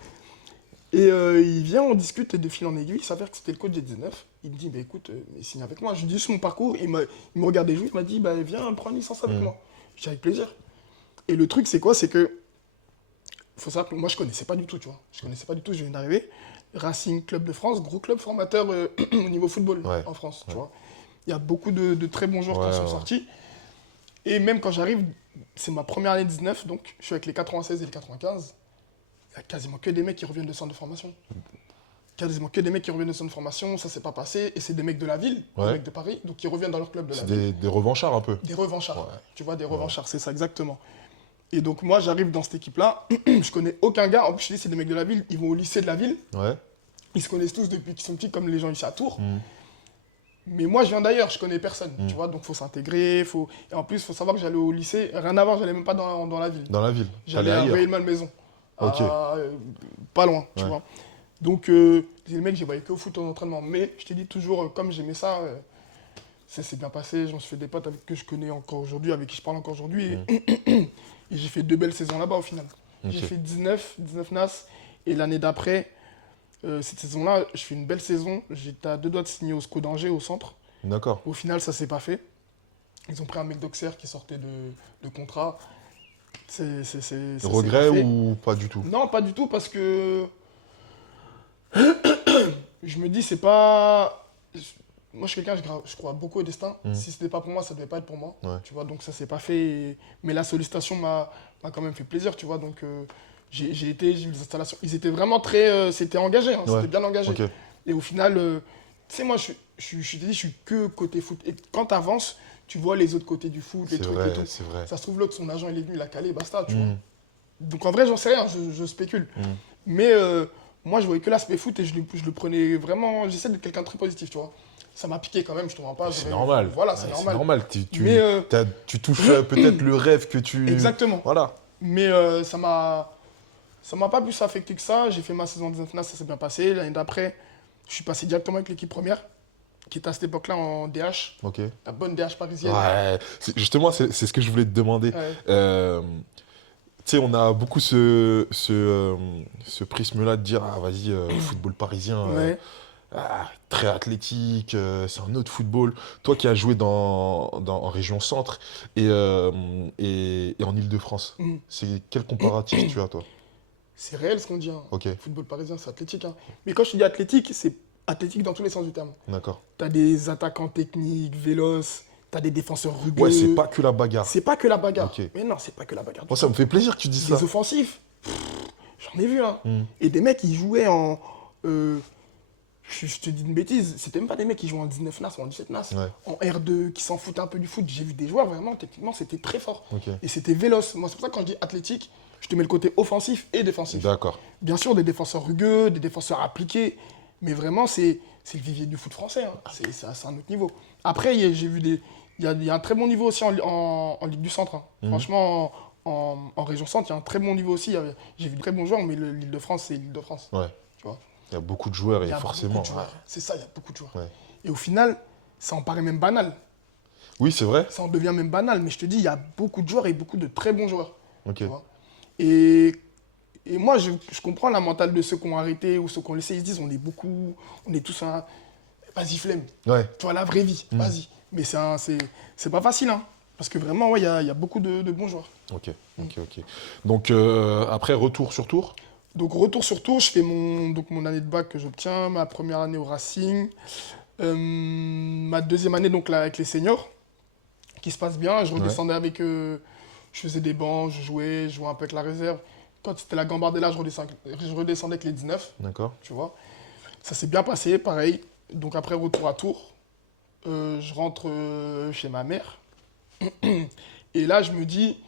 Et il vient, on discute de fil en aiguille. Il s'avère que c'était le coach des 19. Il me dit, bah, écoute, signe avec moi. Je lui dis sur mon parcours. Il me regardait jouer. Il m'a dit, bah, viens, prends une licence avec moi. Je dis, avec plaisir. Et le truc, c'est quoi? C'est que, faut savoir que moi, je connaissais pas du tout, tu vois. Je connaissais pas du tout, je viens d'arriver. Racing Club de France, gros club formateur au niveau football Ouais. en France, tu Ouais. vois. Il y a beaucoup de très bons joueurs qui en Ouais, sont ouais. sortis. Et même quand j'arrive, c'est ma première année 19, donc je suis avec les 96 et les 95. Il y a quasiment que des mecs qui reviennent de centre de formation. Quasiment que des mecs qui reviennent de centre de formation, ça s'est pas passé. Et c'est des mecs de la ville, Ouais. des mecs de Paris, donc ils reviennent dans leur club de la C'est ville. des revanchards un peu. Des revanchards, Ouais. tu vois, des revanchards, c'est ça exactement. Et donc moi, j'arrive dans cette équipe-là, je connais aucun gars. En plus, je te dis, c'est des mecs de la ville, ils vont au lycée de la ville. Ouais. Ils se connaissent tous depuis qu'ils sont petits, comme les gens ici à Tours. Mm. Mais moi, je viens d'ailleurs, je connais personne, Mm. tu vois, donc faut s'intégrer, Et en plus, il faut savoir que j'allais au lycée, rien à voir, j'allais même pas dans la ville. Dans la ville. J'allais T'allais à ailleurs. Rueil-Malmaison, Ok. pas loin, tu Ouais. vois. Donc, les mecs, je les voyais que au foot en entraînement. Mais je t'ai dit toujours, comme j'aimais ça, ça s'est bien passé. Je me suis fait des potes que je connais encore aujourd'hui, avec qui je parle encore aujourd'hui. Et j'ai fait 2 belles saisons là-bas au final. J'ai Ok. fait 19 NAS. Et l'année d'après, cette saison-là, je fais une belle saison. J'étais à 2 doigts de signer au SCO d'Angers, au centre. D'accord. Au final, ça s'est pas fait. Ils ont pris un mec d'Auxerre qui sortait de contrat. Ça s'est Regret pas fait. ou pas du tout? Non, pas du tout, parce que je me dis, c'est pas... Moi, je suis quelqu'un, je crois beaucoup au destin. Si c'était pas pour moi, ça devait pas être pour moi. Ouais. Tu vois, donc ça s'est pas fait. Mais la sollicitation m'a quand même fait plaisir, tu vois. Donc j'ai eu des installations. Ils étaient vraiment très... c'était engagé, hein, Ouais. c'était bien engagé. Ok. Et au final, tu sais, moi, je te dis, je suis que côté foot. Et quand tu avances, tu vois les autres côtés du foot, les C'est trucs vrai, et tout. c'est vrai. Ça se trouve, l'autre, son agent, il est venu, il a calé, basta, tu vois. Mm. Donc en vrai, j'en sais rien, je spécule. Mais moi, je voyais que l'aspect foot et je le prenais vraiment. J'essaie d'être quelqu'un de très positif, tu vois. Ça m'a piqué quand même, je te mens pas. C'est normal. Voilà, c'est Ouais, normal. C'est normal. Mais, Tu touches peut-être le rêve que tu... Exactement. Voilà. Mais ça m'a pas plus affecté que ça. J'ai fait ma saison 19 NAS, ça s'est bien passé. L'année d'après, je suis passé directement avec l'équipe première, qui était à cette époque-là en DH, Ok. la bonne DH parisienne. Ouais. Justement, c'est ce que je voulais te demander. Ouais. Tu sais, on a beaucoup ce prisme-là de dire, ah vas-y, football parisien, Ouais. très athlétique, c'est un autre football. Toi qui as joué en région centre et en Île-de-France, Mm. c'est quel comparatif tu as, toi? c'est réel ce qu'on dit. Hein. Ok, Football parisien, c'est athlétique. Hein. Mais quand je te dis athlétique, c'est athlétique dans tous les sens du terme. d'accord. Tu as des attaquants techniques, véloces, tu as des défenseurs rugueux. Ouais, c'est pas que la bagarre. C'est pas que la bagarre. Ok. Mais non, c'est pas que la bagarre. Moi, ça me fait plaisir que tu dises ça. Des offensifs, j'en ai vu. Hein. Hmm. Et des mecs, ils jouaient en. Je te dis une bêtise, c'était même pas des mecs qui jouaient en 19 NAS ou en 17 NAS. Ouais. En R2, qui s'en foutent un peu du foot. J'ai vu des joueurs, vraiment, techniquement, c'était très fort. Ok, Et c'était véloce. Moi, c'est pour ça que quand je dis athlétique, je te mets le côté offensif et défensif. d'accord. Bien sûr, des défenseurs rugueux, des défenseurs appliqués, mais vraiment, c'est le vivier du foot français. Hein. C'est un autre niveau. Après, j'ai vu des. Il y a un très bon niveau aussi en Ligue du Centre. Hein. Mhm. Franchement, en région centre, il y a un très bon niveau aussi. J'ai vu de très bons joueurs, mais l'Île-de-France, c'est l'Île-de-France. Ouais. Tu vois. Il y a beaucoup de joueurs Il et y a forcément. beaucoup de joueurs. C'est ça, il y a beaucoup de joueurs. Ouais. Et au final, ça en paraît même banal. Oui, c'est vrai. Ça en devient même banal. Mais je te dis, il y a beaucoup de joueurs et beaucoup de très bons joueurs. Ok. Tu vois. Et moi, je comprends la mentale de ceux qui ont arrêté ou ceux qui ont laissé. Ils se disent, on est beaucoup, on est tous un. Vas-y, flemme. Ouais. Tu vois, la vraie vie, vas-y. Mais c'est pas facile, hein. Parce que vraiment, ouais, il y a beaucoup de bons joueurs. Ok. Donc, après, retour sur tour. Donc, retour sur tour, je fais mon année de bac que j'obtiens, ma première année au Racing, ma deuxième année donc, là, avec les seniors, qui se passe bien. Je redescendais avec eux, je faisais des bancs, je jouais un peu avec la réserve. Quand c'était la Gambardella, je redescendais avec les 19, D'accord. tu vois. Ça s'est bien passé, pareil. Donc, après, retour à Tours, je rentre chez ma mère. Et là, je me dis,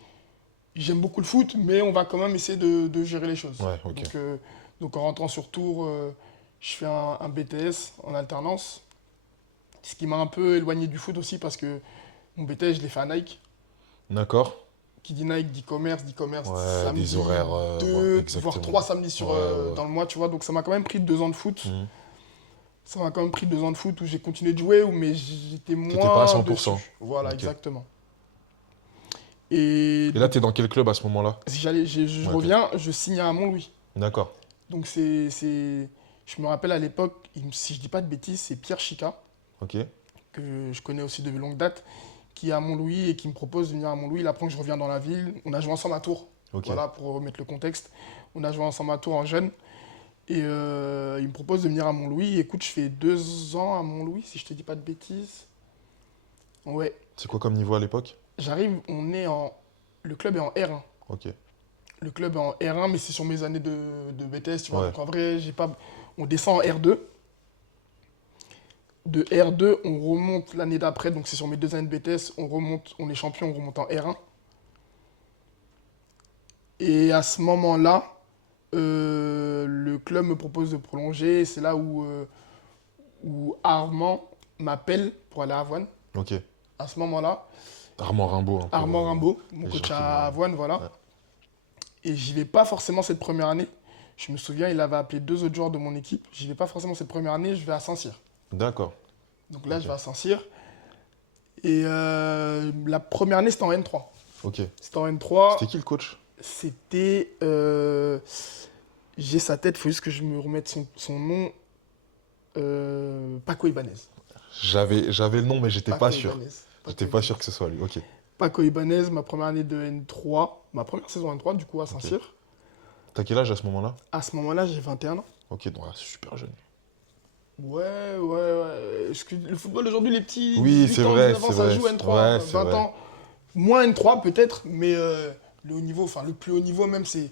j'aime beaucoup le foot, mais on va quand même essayer de gérer les choses. Ouais, ok. Donc en rentrant sur Tours, je fais un BTS en alternance. Ce qui m'a un peu éloigné du foot aussi parce que mon BTS, je l'ai fait à Nike. D'accord. Qui dit Nike dit commerce, Ouais, samedi, des horaires, deux, ouais, exactement. voire 3 samedis Ouais. dans le mois, tu vois. Donc ça m'a quand même pris 2 ans de foot. Mhm. Ça m'a quand même pris 2 ans de foot où j'ai continué de jouer, mais j'étais moins pas à 100%. dessus. Voilà, Ok. exactement. Et là, t'es dans quel club à ce moment-là? Si je Ok. reviens, je signe à Montlouis. D'accord. Donc je me rappelle à l'époque, si je dis pas de bêtises, c'est Pierre Chica, Ok. que je connais aussi depuis longue date, qui est à Montlouis et qui me propose de venir à Montlouis. Il apprend que je reviens dans la ville. On a joué ensemble à Tours. Ok. Voilà, pour remettre le contexte. On a joué ensemble à Tours en jeune. Et il me propose de venir à Montlouis. Écoute, je fais 2 ans à Montlouis, si je te dis pas de bêtises. Ouais. C'est quoi comme niveau à l'époque? J'arrive, le club est en R1. Ok. Le club est en R1, mais c'est sur mes années de BTS, tu vois. Ouais. Donc en vrai, on descend en R2. De R2, on remonte l'année d'après, donc c'est sur mes 2 années de BTS, on est champion, on remonte en R1. Et à ce moment-là, le club me propose de prolonger. C'est là où Armand m'appelle pour aller à Avoine. Ok. À ce moment-là, Armand Rimbaud. Un peu, Armand Rimbaud, mon les coach gens qui à vont- Avoine, voilà. Ouais. Et j'y vais pas forcément cette première année. Je me souviens, il avait appelé 2 autres joueurs de mon équipe. J'y vais pas forcément cette première année, je vais à Saint-Cyr. D'accord. Donc là, Ok. je vais à Saint-Cyr. Et la première année, c'était en N3. Ok. C'était en N3. C'était qui le coach? C'était. J'ai sa tête, il faut juste que je me remette son nom. Paco Ibanez. J'avais le nom, mais j'étais pas sûr. Ibanez. J'étais pas sûr que ce soit lui. Ok. Paco Ibanez, ma première année de N3. Ma première saison N3, du coup, à Saint-Cyr. T'as quel âge à ce moment-là? À ce moment-là, j'ai 21 ans. Ok, donc c'est super jeune. Ouais. Est-ce que le football aujourd'hui, les petits. Oui, 18 c'est ans, vrai, 19 ans, c'est ça vrai. joue N3, Ouais, c'est 20 vrai. ans. Moins N3 peut-être, mais le haut niveau, enfin le plus haut niveau même, c'est.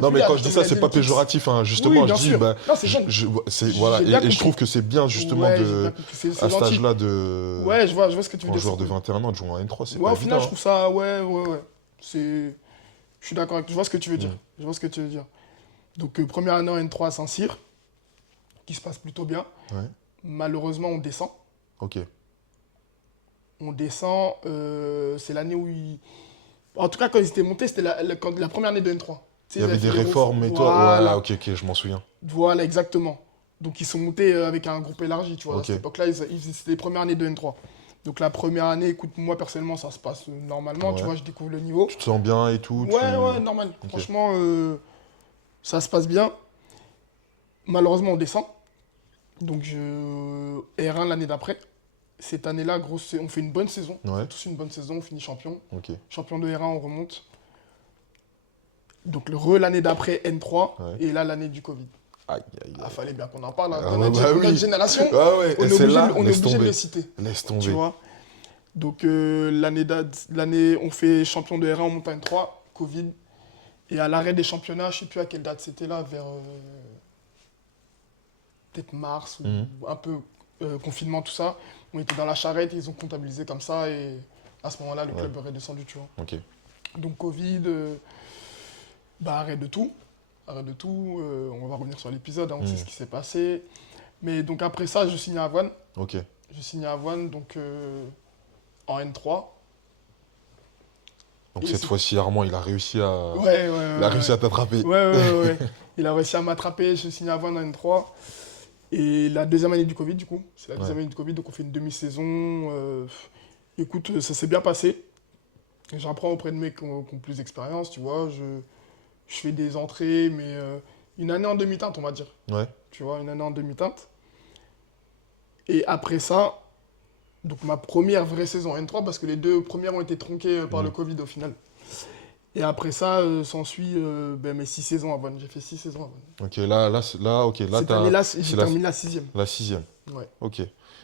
Non, mais quand je dis ça, c'est pas péjoratif. Hein. Justement, Oui, bien je dis, sûr. bah, Non, c'est jeune. voilà. J'ai bien Et je compris. trouve que c'est bien, justement, Ouais, j'ai bien compris, c'est à gentil. cet âge-là, de. Ouais, je vois ce que tu veux Un dire. joueur c'est de cool. 21 ans de jouer en N3, c'est Ouais, pas au final, évident. je trouve ça. Ouais. Je suis d'accord avec toi. Je vois ce que tu veux dire. Mm. Je vois ce que tu veux dire. Donc, première année en N3 à Saint-Cyr, qui se passe plutôt bien. Ouais. Malheureusement, on descend. Ok. On descend. C'est l'année où En tout cas, quand ils étaient montés, c'était la première année de N3. Tu sais, Il y avait ils des avaient fait réformes et tout. Voilà. Ouais, ok, je m'en souviens. Voilà, exactement. Donc, ils sont montés avec un groupe élargi, tu vois. Ok. À cette époque-là, c'était les premières années de N3. Donc, la première année, écoute, moi, personnellement, ça se passe normalement. Tu Ouais. vois, je découvre le niveau. Tu te sens bien et tout? Ouais, normal. Ok. Franchement, ça se passe bien. Malheureusement, on descend. Donc, R1 l'année d'après. Cette année-là, on fait une bonne saison. On Ouais. fait tous une bonne saison, on finit champion. Ok. Champion de R1, on remonte. Donc l'année d'après N3 Ouais. et là l'année du Covid. Aïe, aïe, Ah, aïe. fallait bien qu'on en parle. Hein. Ah, Dans bah notre oui. génération, Ah ouais, on et est obligé, celle-là, on est laisse obligé de tomber. le citer. Laisse Tu tomber. vois. Donc l'année, on fait champion de R1, on monte à N3, Covid. Et à l'arrêt des championnats, je ne sais plus à quelle date c'était là, vers peut-être mars Mhm. ou un peu confinement, tout ça. On était dans la charrette, ils ont comptabilisé comme ça et à ce moment-là, le Ouais. club est redescendu, tu vois. Ok. Donc Covid, arrêt de tout. Arrêt de tout, on va revenir sur l'épisode, hein, on sait ce qui s'est passé. Mais donc après ça, je signe à Avoine. Ok. Je signe à Avoine, donc en N3. Donc Et cette c'est- fois-ci, Armand, il a réussi à, Ouais, il a réussi à t'attraper. Ouais. Il a réussi à m'attraper, je signe à Avoine en N3. Et la deuxième année du Covid, du coup. C'est la deuxième année du Covid, donc on fait une demi-saison. Écoute, ça s'est bien passé. J'apprends auprès de mecs qui ont plus d'expérience, tu vois. Je fais des entrées, mais une année en demi-teinte, on va dire. Ouais. Tu vois, une année en demi-teinte. Et après ça, donc ma première vraie saison N3, parce que les deux premières ont été tronquées par le Covid au final. Et après ça, s'ensuit mes 6 saisons à Vannes. J'ai fait 6 saisons à Vannes. Ok, là, Cette année-là, j'ai c'est la- terminé la 6e. la 6e. Ouais. Ok.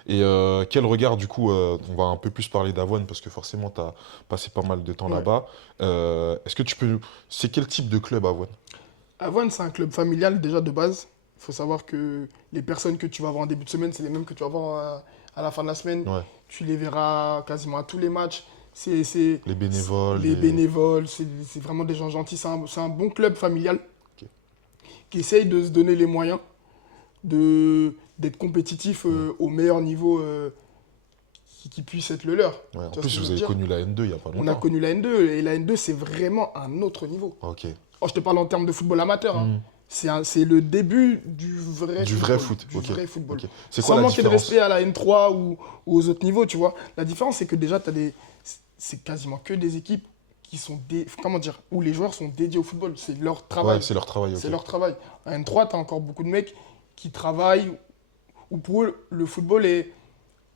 Et quel regard, du coup, on va un peu plus parler d'Avoine parce que forcément, tu as passé pas mal de temps Ouais. là-bas. Est-ce que tu peux. C'est quel type de club Avoine? Avoine, c'est un club familial déjà de base. Il faut savoir que les personnes que tu vas voir en début de semaine, c'est les mêmes que tu vas voir à la fin de la semaine. Ouais. Tu les verras quasiment à tous les matchs. C'est Les bénévoles. les bénévoles, c'est vraiment des gens gentils. C'est un bon club familial Ok. qui essaye de se donner les moyens d'être compétitif au meilleur niveau qui puisse être le leur. Ouais, en Tu vois ce plus, que je vous veux avez dire. connu la N2 il n'y a pas On a longtemps. connu la N2 et la N2, c'est vraiment un autre niveau. Ok. Oh, je te parle en termes de football amateur. Hein. Mhm. C'est le début du vrai Du vrai foot. Du Ok. vrai football. Ok. C'est Sans quoi la manquer de différence? respect à la N3 ou aux autres niveaux, tu vois. La différence, c'est que déjà, c'est quasiment que des équipes qui sont comment dire, où les joueurs sont dédiés au football. C'est leur travail. Ouais, c'est leur travail. C'est Ok. leur travail. En N3, tu as encore beaucoup de mecs qui travaillent, où pour eux, le football est.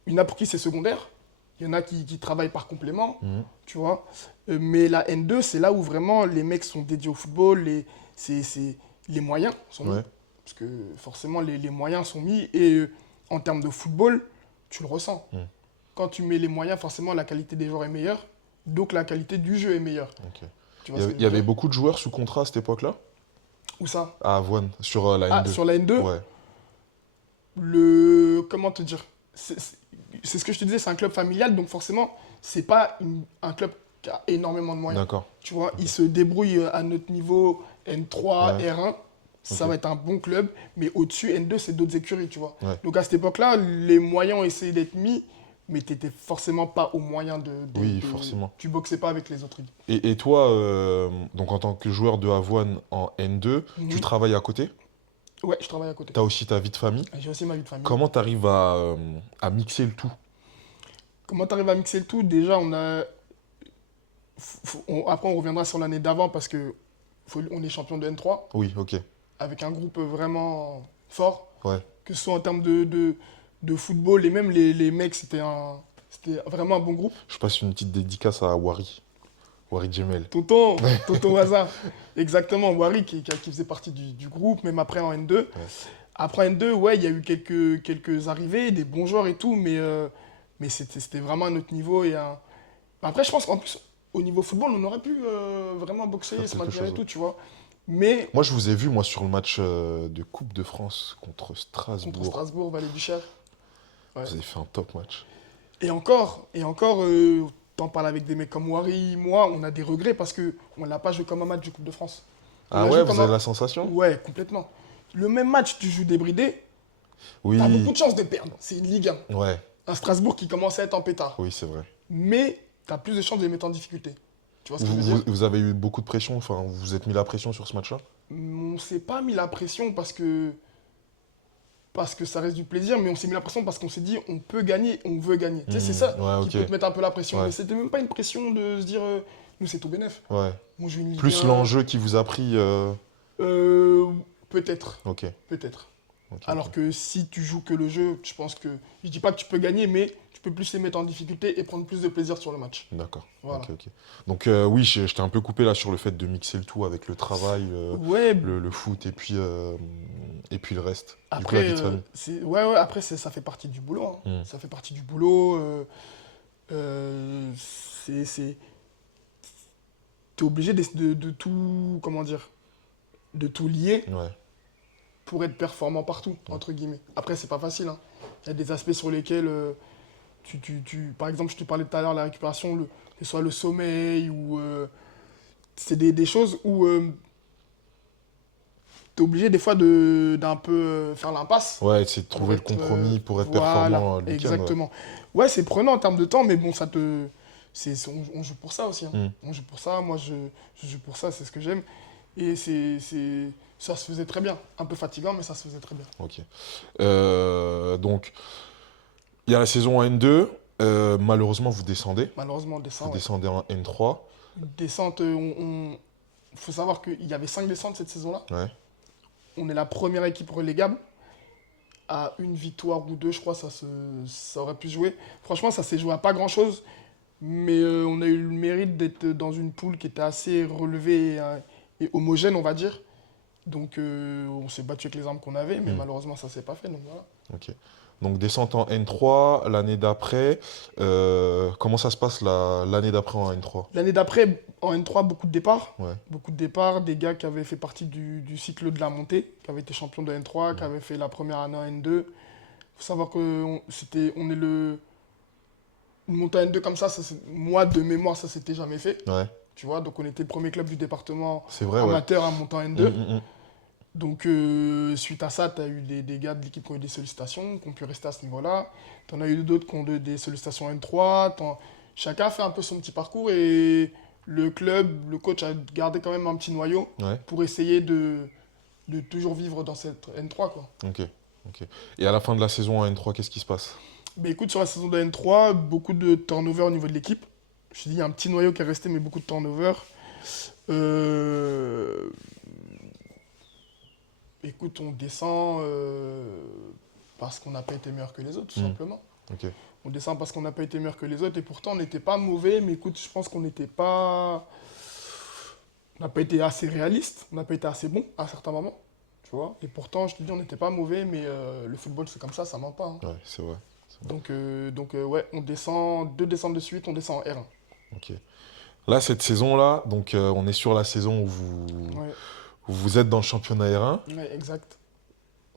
Il y en a pour qui c'est secondaire. Il y en a qui travaillent par complément, Mhm. tu vois. Mais la N2, c'est là où vraiment les mecs sont dédiés au football, les moyens sont mis. Ouais. Parce que forcément, les moyens sont mis. Et en termes de football, tu le ressens. Mhm. Quand tu mets les moyens, forcément, la qualité des joueurs est meilleure. Donc la qualité du jeu est meilleure. Ok. Tu Il vois y ce avait, que il je y veux avait dire. beaucoup de joueurs sous contrat à cette époque-là? Où ça? À Avoine, sur la Ah, N2. sur la N2, Ouais. comment te dire? C'est ce que je te disais, c'est un club familial, donc forcément, c'est pas un club qui a énormément de moyens. D'accord. Tu vois, ils se débrouillent à notre niveau N3, Ouais. R1. Ça Ok. va être un bon club, mais au-dessus, N2, c'est d'autres écuries, tu vois. Ouais. Donc à cette époque-là, les moyens ont essayé d'être mis, mais tu n'étais forcément pas aux moyens Oui, forcément. Tu boxais pas avec les autres équipes. Et toi, donc en tant que joueur de Avoine en N2, Mhm. tu travailles à côté? Ouais, je travaille à côté. Tu as aussi ta vie de famille. J'ai aussi ma vie de famille. Comment tu arrives à mixer le tout? Comment tu arrives à mixer le tout? Déjà, après, on reviendra sur l'année d'avant parce que on est champion de N3 Oui, ok. avec un groupe vraiment fort, Ouais. que ce soit en termes de football et même les mecs, c'était vraiment un bon groupe. Je passe une petite dédicace à Wari. Wari Djemel. Tonton Waza, exactement, Wari qui faisait partie du groupe, même après en N2. Ouais. Après en N2, ouais, il y a eu quelques arrivées, des bons joueurs et tout, mais c'était vraiment un autre niveau. Après, je pense qu'en plus, au niveau football, on aurait pu vraiment boxer, Faire se quelque maintenir et chose, tout, tu vois. Mais Moi, je vous ai vu, moi, sur le match de Coupe de France contre contre Strasbourg. Strasbourg, Vallée du Cher. Ouais. Vous avez fait un top match. Et encore, t'en parles avec des mecs comme Wari, moi, on a des regrets parce qu'on ne l'a pas joué comme un match de Coupe de France. On Ah l'a ouais, joué vous comme avez la sensation? Ouais, complètement. Le même match, tu joues débridé, Oui. t'as beaucoup de chances de perdre. C'est une Ligue 1. Ouais, Un Strasbourg qui commence à être en pétard. oui, c'est vrai. Mais t'as plus de chances de les mettre en difficulté. Tu vois ce que je veux dire? Vous avez eu beaucoup de pression, enfin, vous vous êtes mis la pression sur ce match-là? On s'est pas mis la pression parce que ça reste du plaisir, mais on s'est mis la pression parce qu'on s'est dit on peut gagner, on veut gagner. Tu sais, c'est ça ouais, qui ok. peut te mettre un peu la pression. Ouais. Mais c'était même pas une pression de se dire nous c'est tout bénef. Ouais. On joue une Ligue Plus 1. l'enjeu qui vous a pris. Peut-être, Ok. peut-être. Ok, Alors ok. que si tu joues que le jeu, je pense que je dis pas que tu peux gagner, mais tu peux plus les mettre en difficulté et prendre plus de plaisir sur le match. D'accord. Voilà. Ok. Donc oui, je t'ai un peu coupé là sur le fait de mixer le tout avec le travail, Ouais, le foot et puis le reste. Du coup, la après, vie de famille. après ça fait partie du boulot, hein. Mm. Ça fait partie du boulot. Euh, c'est, t'es obligé de tout, comment dire, de tout lier Ouais. pour être performant partout, entre guillemets. Après, c'est pas facile, hein. Il y a des aspects sur lesquels, par exemple, je te parlais tout à l'heure, la récupération, que ce soit le sommeil, ou c'est des choses où tu es obligé des fois d'un peu faire l'impasse. Ouais, c'est de trouver le Pour être, compromis pour être voilà, performant le week-end. exactement. Ouais, c'est prenant en termes de temps, mais bon, on joue pour ça aussi, hein. Mm. On joue pour ça, moi je joue pour ça, c'est ce que j'aime. Et ça se faisait très bien. Un peu fatigant, mais ça se faisait très bien. Ok. Donc, il y a la saison en N2. Malheureusement, vous descendez. Malheureusement, on descend. Vous Ouais. descendez en N3. Une descente, faut savoir qu'il y avait 5 descentes cette saison-là. Ouais. On est la première équipe relégable. À une victoire ou deux, je crois, ça aurait pu se jouer. Franchement, ça s'est joué à pas grand-chose. Mais on a eu le mérite d'être dans une poule qui était assez relevée et homogène, on va dire. Donc, on s'est battu avec les armes qu'on avait, mais malheureusement, ça s'est pas fait. Donc, voilà. Ok. Donc, descente en N3, l'année d'après. Comment ça se passe l'année d'après en N3? L'année d'après, en N3, beaucoup de départs. Ouais. Beaucoup de départs, des gars qui avaient fait partie du cycle de la montée, qui avaient été champions de N3, qui avaient fait la première année en N2. Il faut savoir qu'on est une montée en N2 comme ça, moi, de mémoire, ça s'était jamais fait. Ouais. Tu vois, donc on était le premier club du département C'est vrai, ouais. amateur à monter en N2. Mm. Donc, suite à ça, tu as eu des gars de l'équipe qui ont eu des sollicitations, qui ont pu rester à ce niveau-là. Tu en as eu d'autres qui ont eu des sollicitations N3. Chacun a fait un peu son petit parcours et le club, le coach a gardé quand même un petit noyau Ouais. pour essayer de toujours vivre dans cette N3, quoi. Ok. Et à la fin de la saison en N3, qu'est-ce qui se passe? Mais écoute, sur la saison de N3, beaucoup de turnover au niveau de l'équipe. Je te dis, il y a un petit noyau qui est resté, mais beaucoup de turnover. Écoute, on descend parce qu'on n'a pas été meilleur que les autres, tout simplement. Ok. On descend parce qu'on n'a pas été meilleur que les autres. Et pourtant, on n'était pas mauvais. Mais écoute, je pense qu'on n'était pas... On n'a pas été assez réaliste. On n'a pas été assez bon à certains moments. Tu vois. Et pourtant, je te dis, on n'était pas mauvais. Mais le football, c'est comme ça ment pas, hein. Ouais, c'est vrai. Donc, ouais, on descend 2 descentes de suite. On descend en R1. Ok. Là, cette saison-là, donc on est sur la saison où Ouais, vous êtes dans le championnat R1. ouais, exact.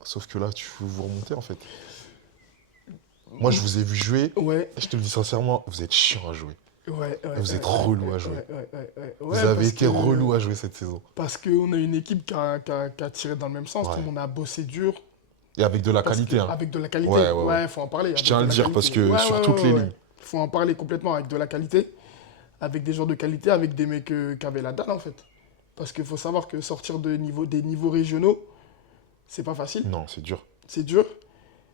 Sauf que là, vous remontez en fait. Moi, je vous ai vu jouer. Ouais, Et je te le dis sincèrement, vous êtes chiant à jouer. ouais. Vous êtes relou à jouer. Ouais, Vous avez parce été que- relou à jouer cette saison. Parce qu'on a une équipe qui a tiré dans le même sens. Ouais. Tout le monde a bossé dur. Et avec de la Parce qualité. que- Hein. Avec de la qualité. Ouais. Faut en parler. Je avec tiens à de le la dire qualité. parce que sur toutes les lignes. Faut en parler complètement avec de la qualité. Avec des joueurs de qualité, avec des mecs qui avaient la dalle en fait. Parce qu'il faut savoir que sortir des niveaux régionaux, c'est pas facile. Non, c'est dur. C'est dur.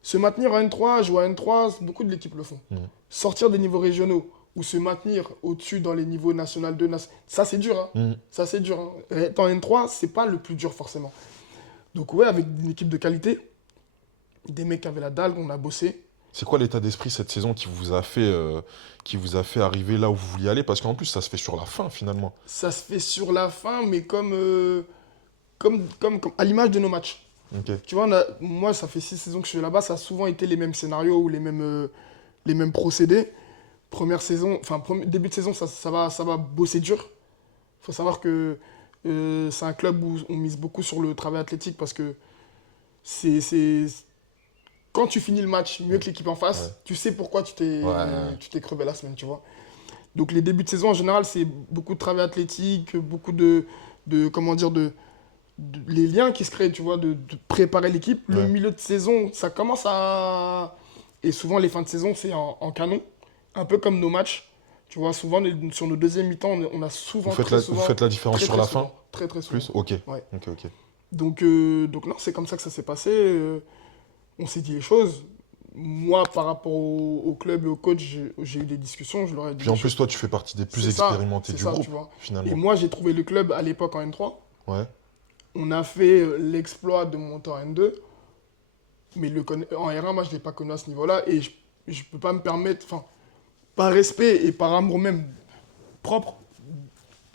Se maintenir en N3, jouer à N3, beaucoup de l'équipe le font. Sortir des niveaux régionaux ou se maintenir au-dessus dans les niveaux national 2, ça c'est dur. Hein. Ça c'est dur. Hein. Être en N3, c'est pas le plus dur forcément. Donc ouais, avec une équipe de qualité, des mecs qui avaient la dalle, on a bossé. C'est quoi l'état d'esprit cette saison qui vous a fait arriver là où vous vouliez aller? Parce qu'en plus, ça se fait sur la fin finalement. Ça se fait sur la fin, mais comme à l'image de nos matchs. Ok. Tu vois, moi, ça fait 6 saisons que je suis là-bas, ça a souvent été les mêmes scénarios ou les mêmes procédés. Première saison, début de saison, ça va bosser dur. Il faut savoir que c'est un club où on mise beaucoup sur le travail athlétique parce que quand tu finis le match mieux que l'équipe en face, tu sais pourquoi tu t'es crevé la semaine, tu vois. Donc les débuts de saison, en général, c'est beaucoup de travail athlétique, beaucoup les liens qui se créent, tu vois, de préparer l'équipe. Le milieu de saison, ça commence à... Et souvent, les fins de saison, c'est en canon. Un peu comme nos matchs. Tu vois, souvent, sur nos deuxième mi-temps, on a souvent... Vous faites la différence sur la fin? Très, très souvent. Plus? Ok. Ouais. Ok. Donc non, c'est comme ça que ça s'est passé. On s'est dit les choses. Moi, par rapport au club et au coach, j'ai eu des discussions. Je leur ai dit Puis en plus, toi, tu fais partie des plus C'est ça, expérimentés c'est du ça, groupe, tu vois. finalement. Et moi, j'ai trouvé le club à l'époque en N3. Ouais. On a fait l'exploit de monter en N2. Mais en R1, moi, je ne l'ai pas connu à ce niveau-là. Et je peux pas me permettre, enfin, par respect et par amour même propre,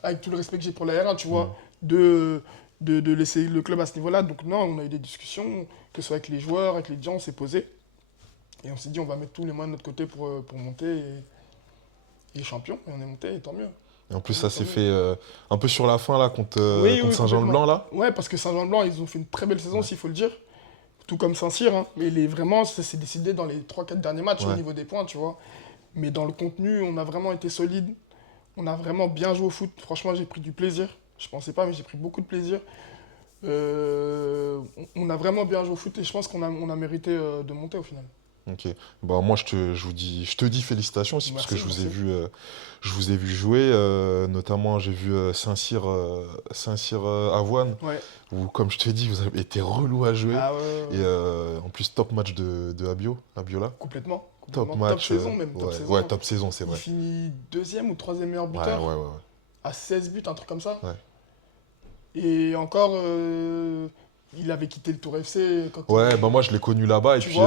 avec tout le respect que j'ai pour la R1, tu vois, de laisser le club à ce niveau-là. Donc non, on a eu des discussions, que ce soit avec les joueurs, avec les gens, on s'est posé. Et on s'est dit, on va mettre tous les moyens de notre côté pour monter et champion. Et on est monté, et tant mieux. Et en plus, ça s'est fait un peu sur la fin, là, contre, Oui, contre Saint-Jean-de-Blanc, là. Ouais, parce que Saint-Jean-de-Blanc, ils ont fait une très belle saison, s'il faut le dire. Tout comme Saint-Cyr, hein. Mais vraiment, ça s'est décidé dans les 3-4 derniers matchs au niveau des points, tu vois. Mais dans le contenu, on a vraiment été solide. On a vraiment bien joué au foot. Franchement, j'ai pris du plaisir. Je pensais pas, mais j'ai pris beaucoup de plaisir. On a vraiment bien joué au foot et je pense qu'on a mérité de monter au final. Ok. Bah, moi, je te dis félicitations aussi, parce que Merci, merci. je vous ai vu jouer. Notamment, j'ai vu Saint-Cyr Avoine, Ouais. où, comme je te dis, vous avez été relou à jouer. Ah ouais, Et en plus, top match de Abiola. complètement. Top Complètement. Top match. saison même. Top Ouais, saison. ouais, top saison, c'est Il vrai. finit deuxième ou troisième meilleur Ouais, buteur ouais, ouais. à 16 buts, un truc comme ça. Ouais. Et encore, il avait quitté le Tour FC. Ouais, bah moi je l'ai connu là-bas et Tu puis vois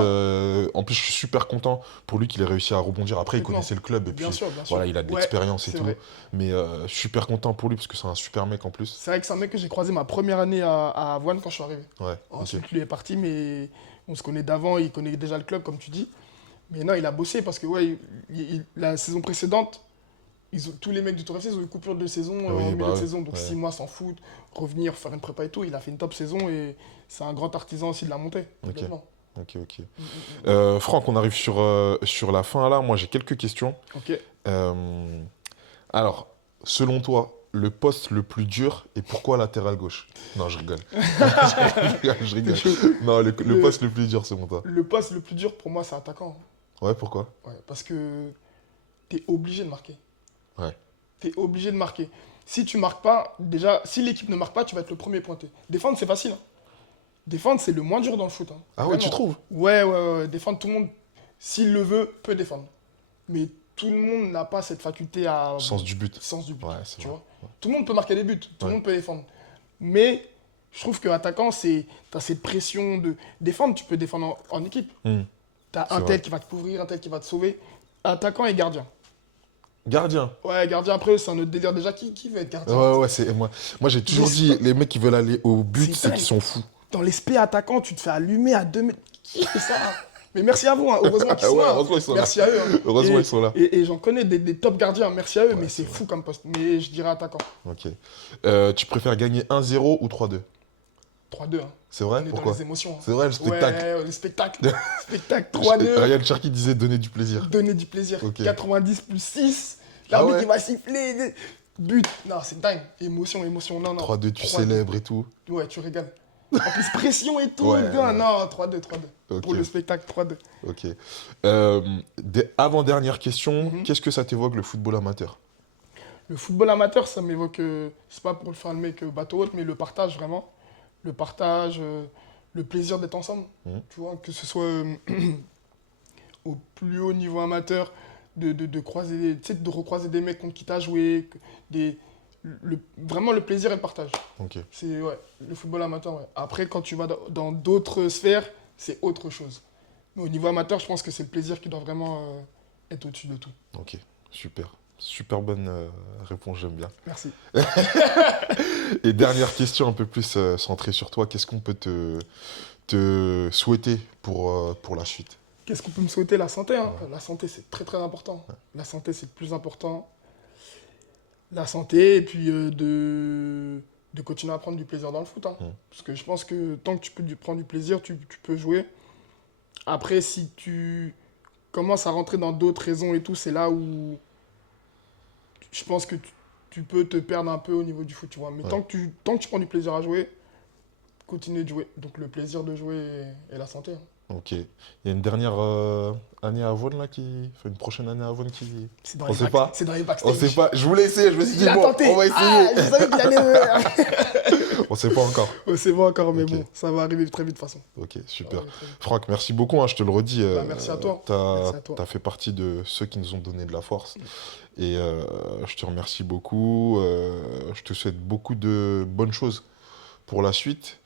en plus je suis super content pour lui qu'il ait réussi à rebondir. Après il Complètement. connaissait le club et Bien puis sûr, bien sûr. voilà, il a de Ouais, l'expérience et c'est tout. vrai. Mais super content pour lui parce que c'est un super mec en plus. C'est vrai que c'est un mec que j'ai croisé ma première année à Avoine quand je suis arrivé. Ouais, ok. Ensuite, lui est parti, mais on se connaît d'avant, il connaît déjà le club, comme tu dis. Mais non, il a bossé parce que ouais, la saison précédente, tous les mecs du Tour FC, ils ont eu coupure de saison Oui, en milieu bah de ouais, saison. Donc ouais. 6 mois sans foot, revenir, faire une prépa et tout. Il a fait une top saison et c'est un grand artisan aussi de la montée. Complètement. Ok, ok. Mm, mm, Franck, on arrive sur la fin là. Moi j'ai quelques questions. Ok. Euh, alors, selon toi, le poste le plus dur et pourquoi latéral gauche? Non, je rigole. Je rigole. T'es chaud. Non, le Le- poste le plus dur selon toi. Le poste le plus dur pour moi, c'est attaquant. Ouais, pourquoi? Ouais, parce que t'es obligé de marquer. Ouais. T'es obligé de marquer. Si tu marques pas, déjà, si l'équipe ne marque pas, tu vas être le premier pointé. Défendre, c'est facile, hein. Défendre, c'est le moins dur dans le foot, hein. Ah ouais, tu Vraiment. trouves? Ouais. Défendre, tout le monde, s'il le veut, peut défendre. Mais tout le monde n'a pas cette faculté à... Sens du but. Sens du but, Ouais, c'est tu vrai. vois. Tout le monde peut marquer des buts, tout Ouais. le monde peut défendre. Mais je trouve que attaquant, t'as cette pression de défendre, tu peux défendre en équipe. T'as C'est un vrai. tel qui va te couvrir, un tel qui va te sauver. Attaquant et gardien. Gardien. Ouais, gardien, après, c'est un autre délire déjà. Qui veut être gardien? Ouais, c'est moi j'ai toujours dit les mecs qui veulent aller au but, C'est c'est dingue. qu'ils sont fous. Dans les spé attaquants, tu te fais allumer à 2 mètres. Qui fait ça? Mais merci à vous, hein. Heureusement qu'ils sont Ouais, là. heureusement, ils sont là. Merci à eux, hein. Heureusement, Et- ils sont là. Et j'en connais des top gardiens, merci à eux, Ouais, mais c'est c'est vrai. fou comme poste. Mais je dirais attaquant. Ok. Tu préfères gagner 1-0 ou 3-2? 3-2, hein. C'est vrai? On est Pourquoi? dans les émotions, hein. C'est vrai, le spectacle. Ouais, le spectacle. Spectacle 3-2. Ryan Cherki disait donner du plaisir. Donner du plaisir. Ok. 90 plus 6. Ah L'arbitre, ouais. il va siffler. But. Non, c'est dingue. Émotion. Non. 3-2, tu 3-2. célèbres et tout. Ouais, tu régales. En plus, pression et tout. Ouais, bien. ouais. Non, 3-2. Ok. Pour le spectacle, 3-2. Ok. Avant-dernière question, Mhm. qu'est-ce que ça t'évoque le football amateur? Le football amateur, ça m'évoque, c'est pas pour le faire le mec bateau haute, mais le partage vraiment. Le partage, le plaisir d'être ensemble. Mhm. Tu vois, que ce soit au plus haut niveau amateur, de croiser, tu sais, de recroiser des mecs contre qui t'as joué, vraiment le plaisir et le partage. Ok. C'est ouais, le football amateur, ouais. Après, quand tu vas dans d'autres sphères, c'est autre chose. Mais au niveau amateur, je pense que c'est le plaisir qui doit vraiment être au-dessus de tout. Ok. Super. Super bonne réponse, j'aime bien. Merci. Et dernière question un peu plus centrée sur toi, qu'est-ce qu'on peut te souhaiter pour la suite? Qu'est-ce qu'on peut me souhaiter? La santé, hein. La santé, c'est très très important. La santé, c'est le plus important. La santé, et puis de continuer à prendre du plaisir dans le foot, hein. Parce que je pense que tant que tu peux prendre du plaisir, tu peux jouer. Après, si tu commences à rentrer dans d'autres raisons et tout, c'est là où je pense que tu peux te perdre un peu au niveau du foot, tu vois. Mais Ouais. tant que tu prends du plaisir à jouer, continue de jouer. Donc le plaisir de jouer et la santé, hein. Ok. Il y a une dernière année à Vaughan là enfin une prochaine année à Vaughan qui. C'est dans On les sait pas. C'est dans les On backstage. sait pas. Je voulais essayer. Je me suis dit Il a bon, tenté. on va Ah, essayer. je savais qu'il allait. On sait pas encore. C'est bon encore, mais Ok. bon, ça va arriver très vite de toute façon. Ok, Ça va super. arriver très vite. Franck, merci beaucoup, hein, je te le redis. Merci à toi. T'as Merci à toi. t'as fait partie de ceux qui nous ont donné de la force. Et je te remercie beaucoup. Je te souhaite beaucoup de bonnes choses pour la suite,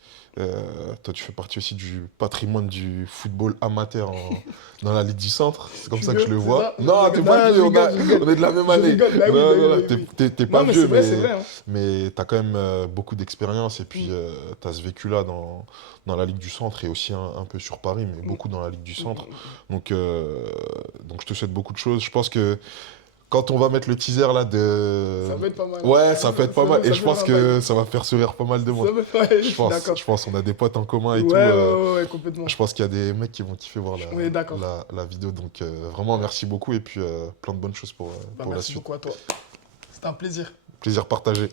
toi, tu fais partie aussi du patrimoine du football amateur dans la Ligue du Centre. C'est comme Je ça suis que je le vieux, c'est vois. ça? Non, Je t'es rigole. pas Non, vieux, je rigole, je rigole. on est de la même Je année. rigole, bah oui, Non, bah oui, non, non, bah oui. t'es pas Non, mais vieux, c'est vrai, c'est vrai. Hein. mais t'as quand même beaucoup d'expérience et puis Mm. t'as ce vécu-là dans la Ligue du Centre et aussi un peu sur Paris, mais Mm. beaucoup dans la Ligue du Mm, Centre. mm, Donc je te souhaite beaucoup de choses. Je pense que quand on va mettre le teaser là Ça peut être pas mal. Ouais, ça peut être pas mal. Et je pense ça que ça va faire sourire pas mal de monde. peut être- ouais, je Je suis pense, d'accord. je pense qu'on a des potes en commun et Ouais, tout. ouais, complètement. Je pense qu'il y a des mecs qui vont kiffer voir Oui, d'accord. la vidéo. Donc vraiment, merci beaucoup et puis plein de bonnes choses Bah, pour la merci suite. beaucoup à toi. C'était un plaisir. Plaisir partagé.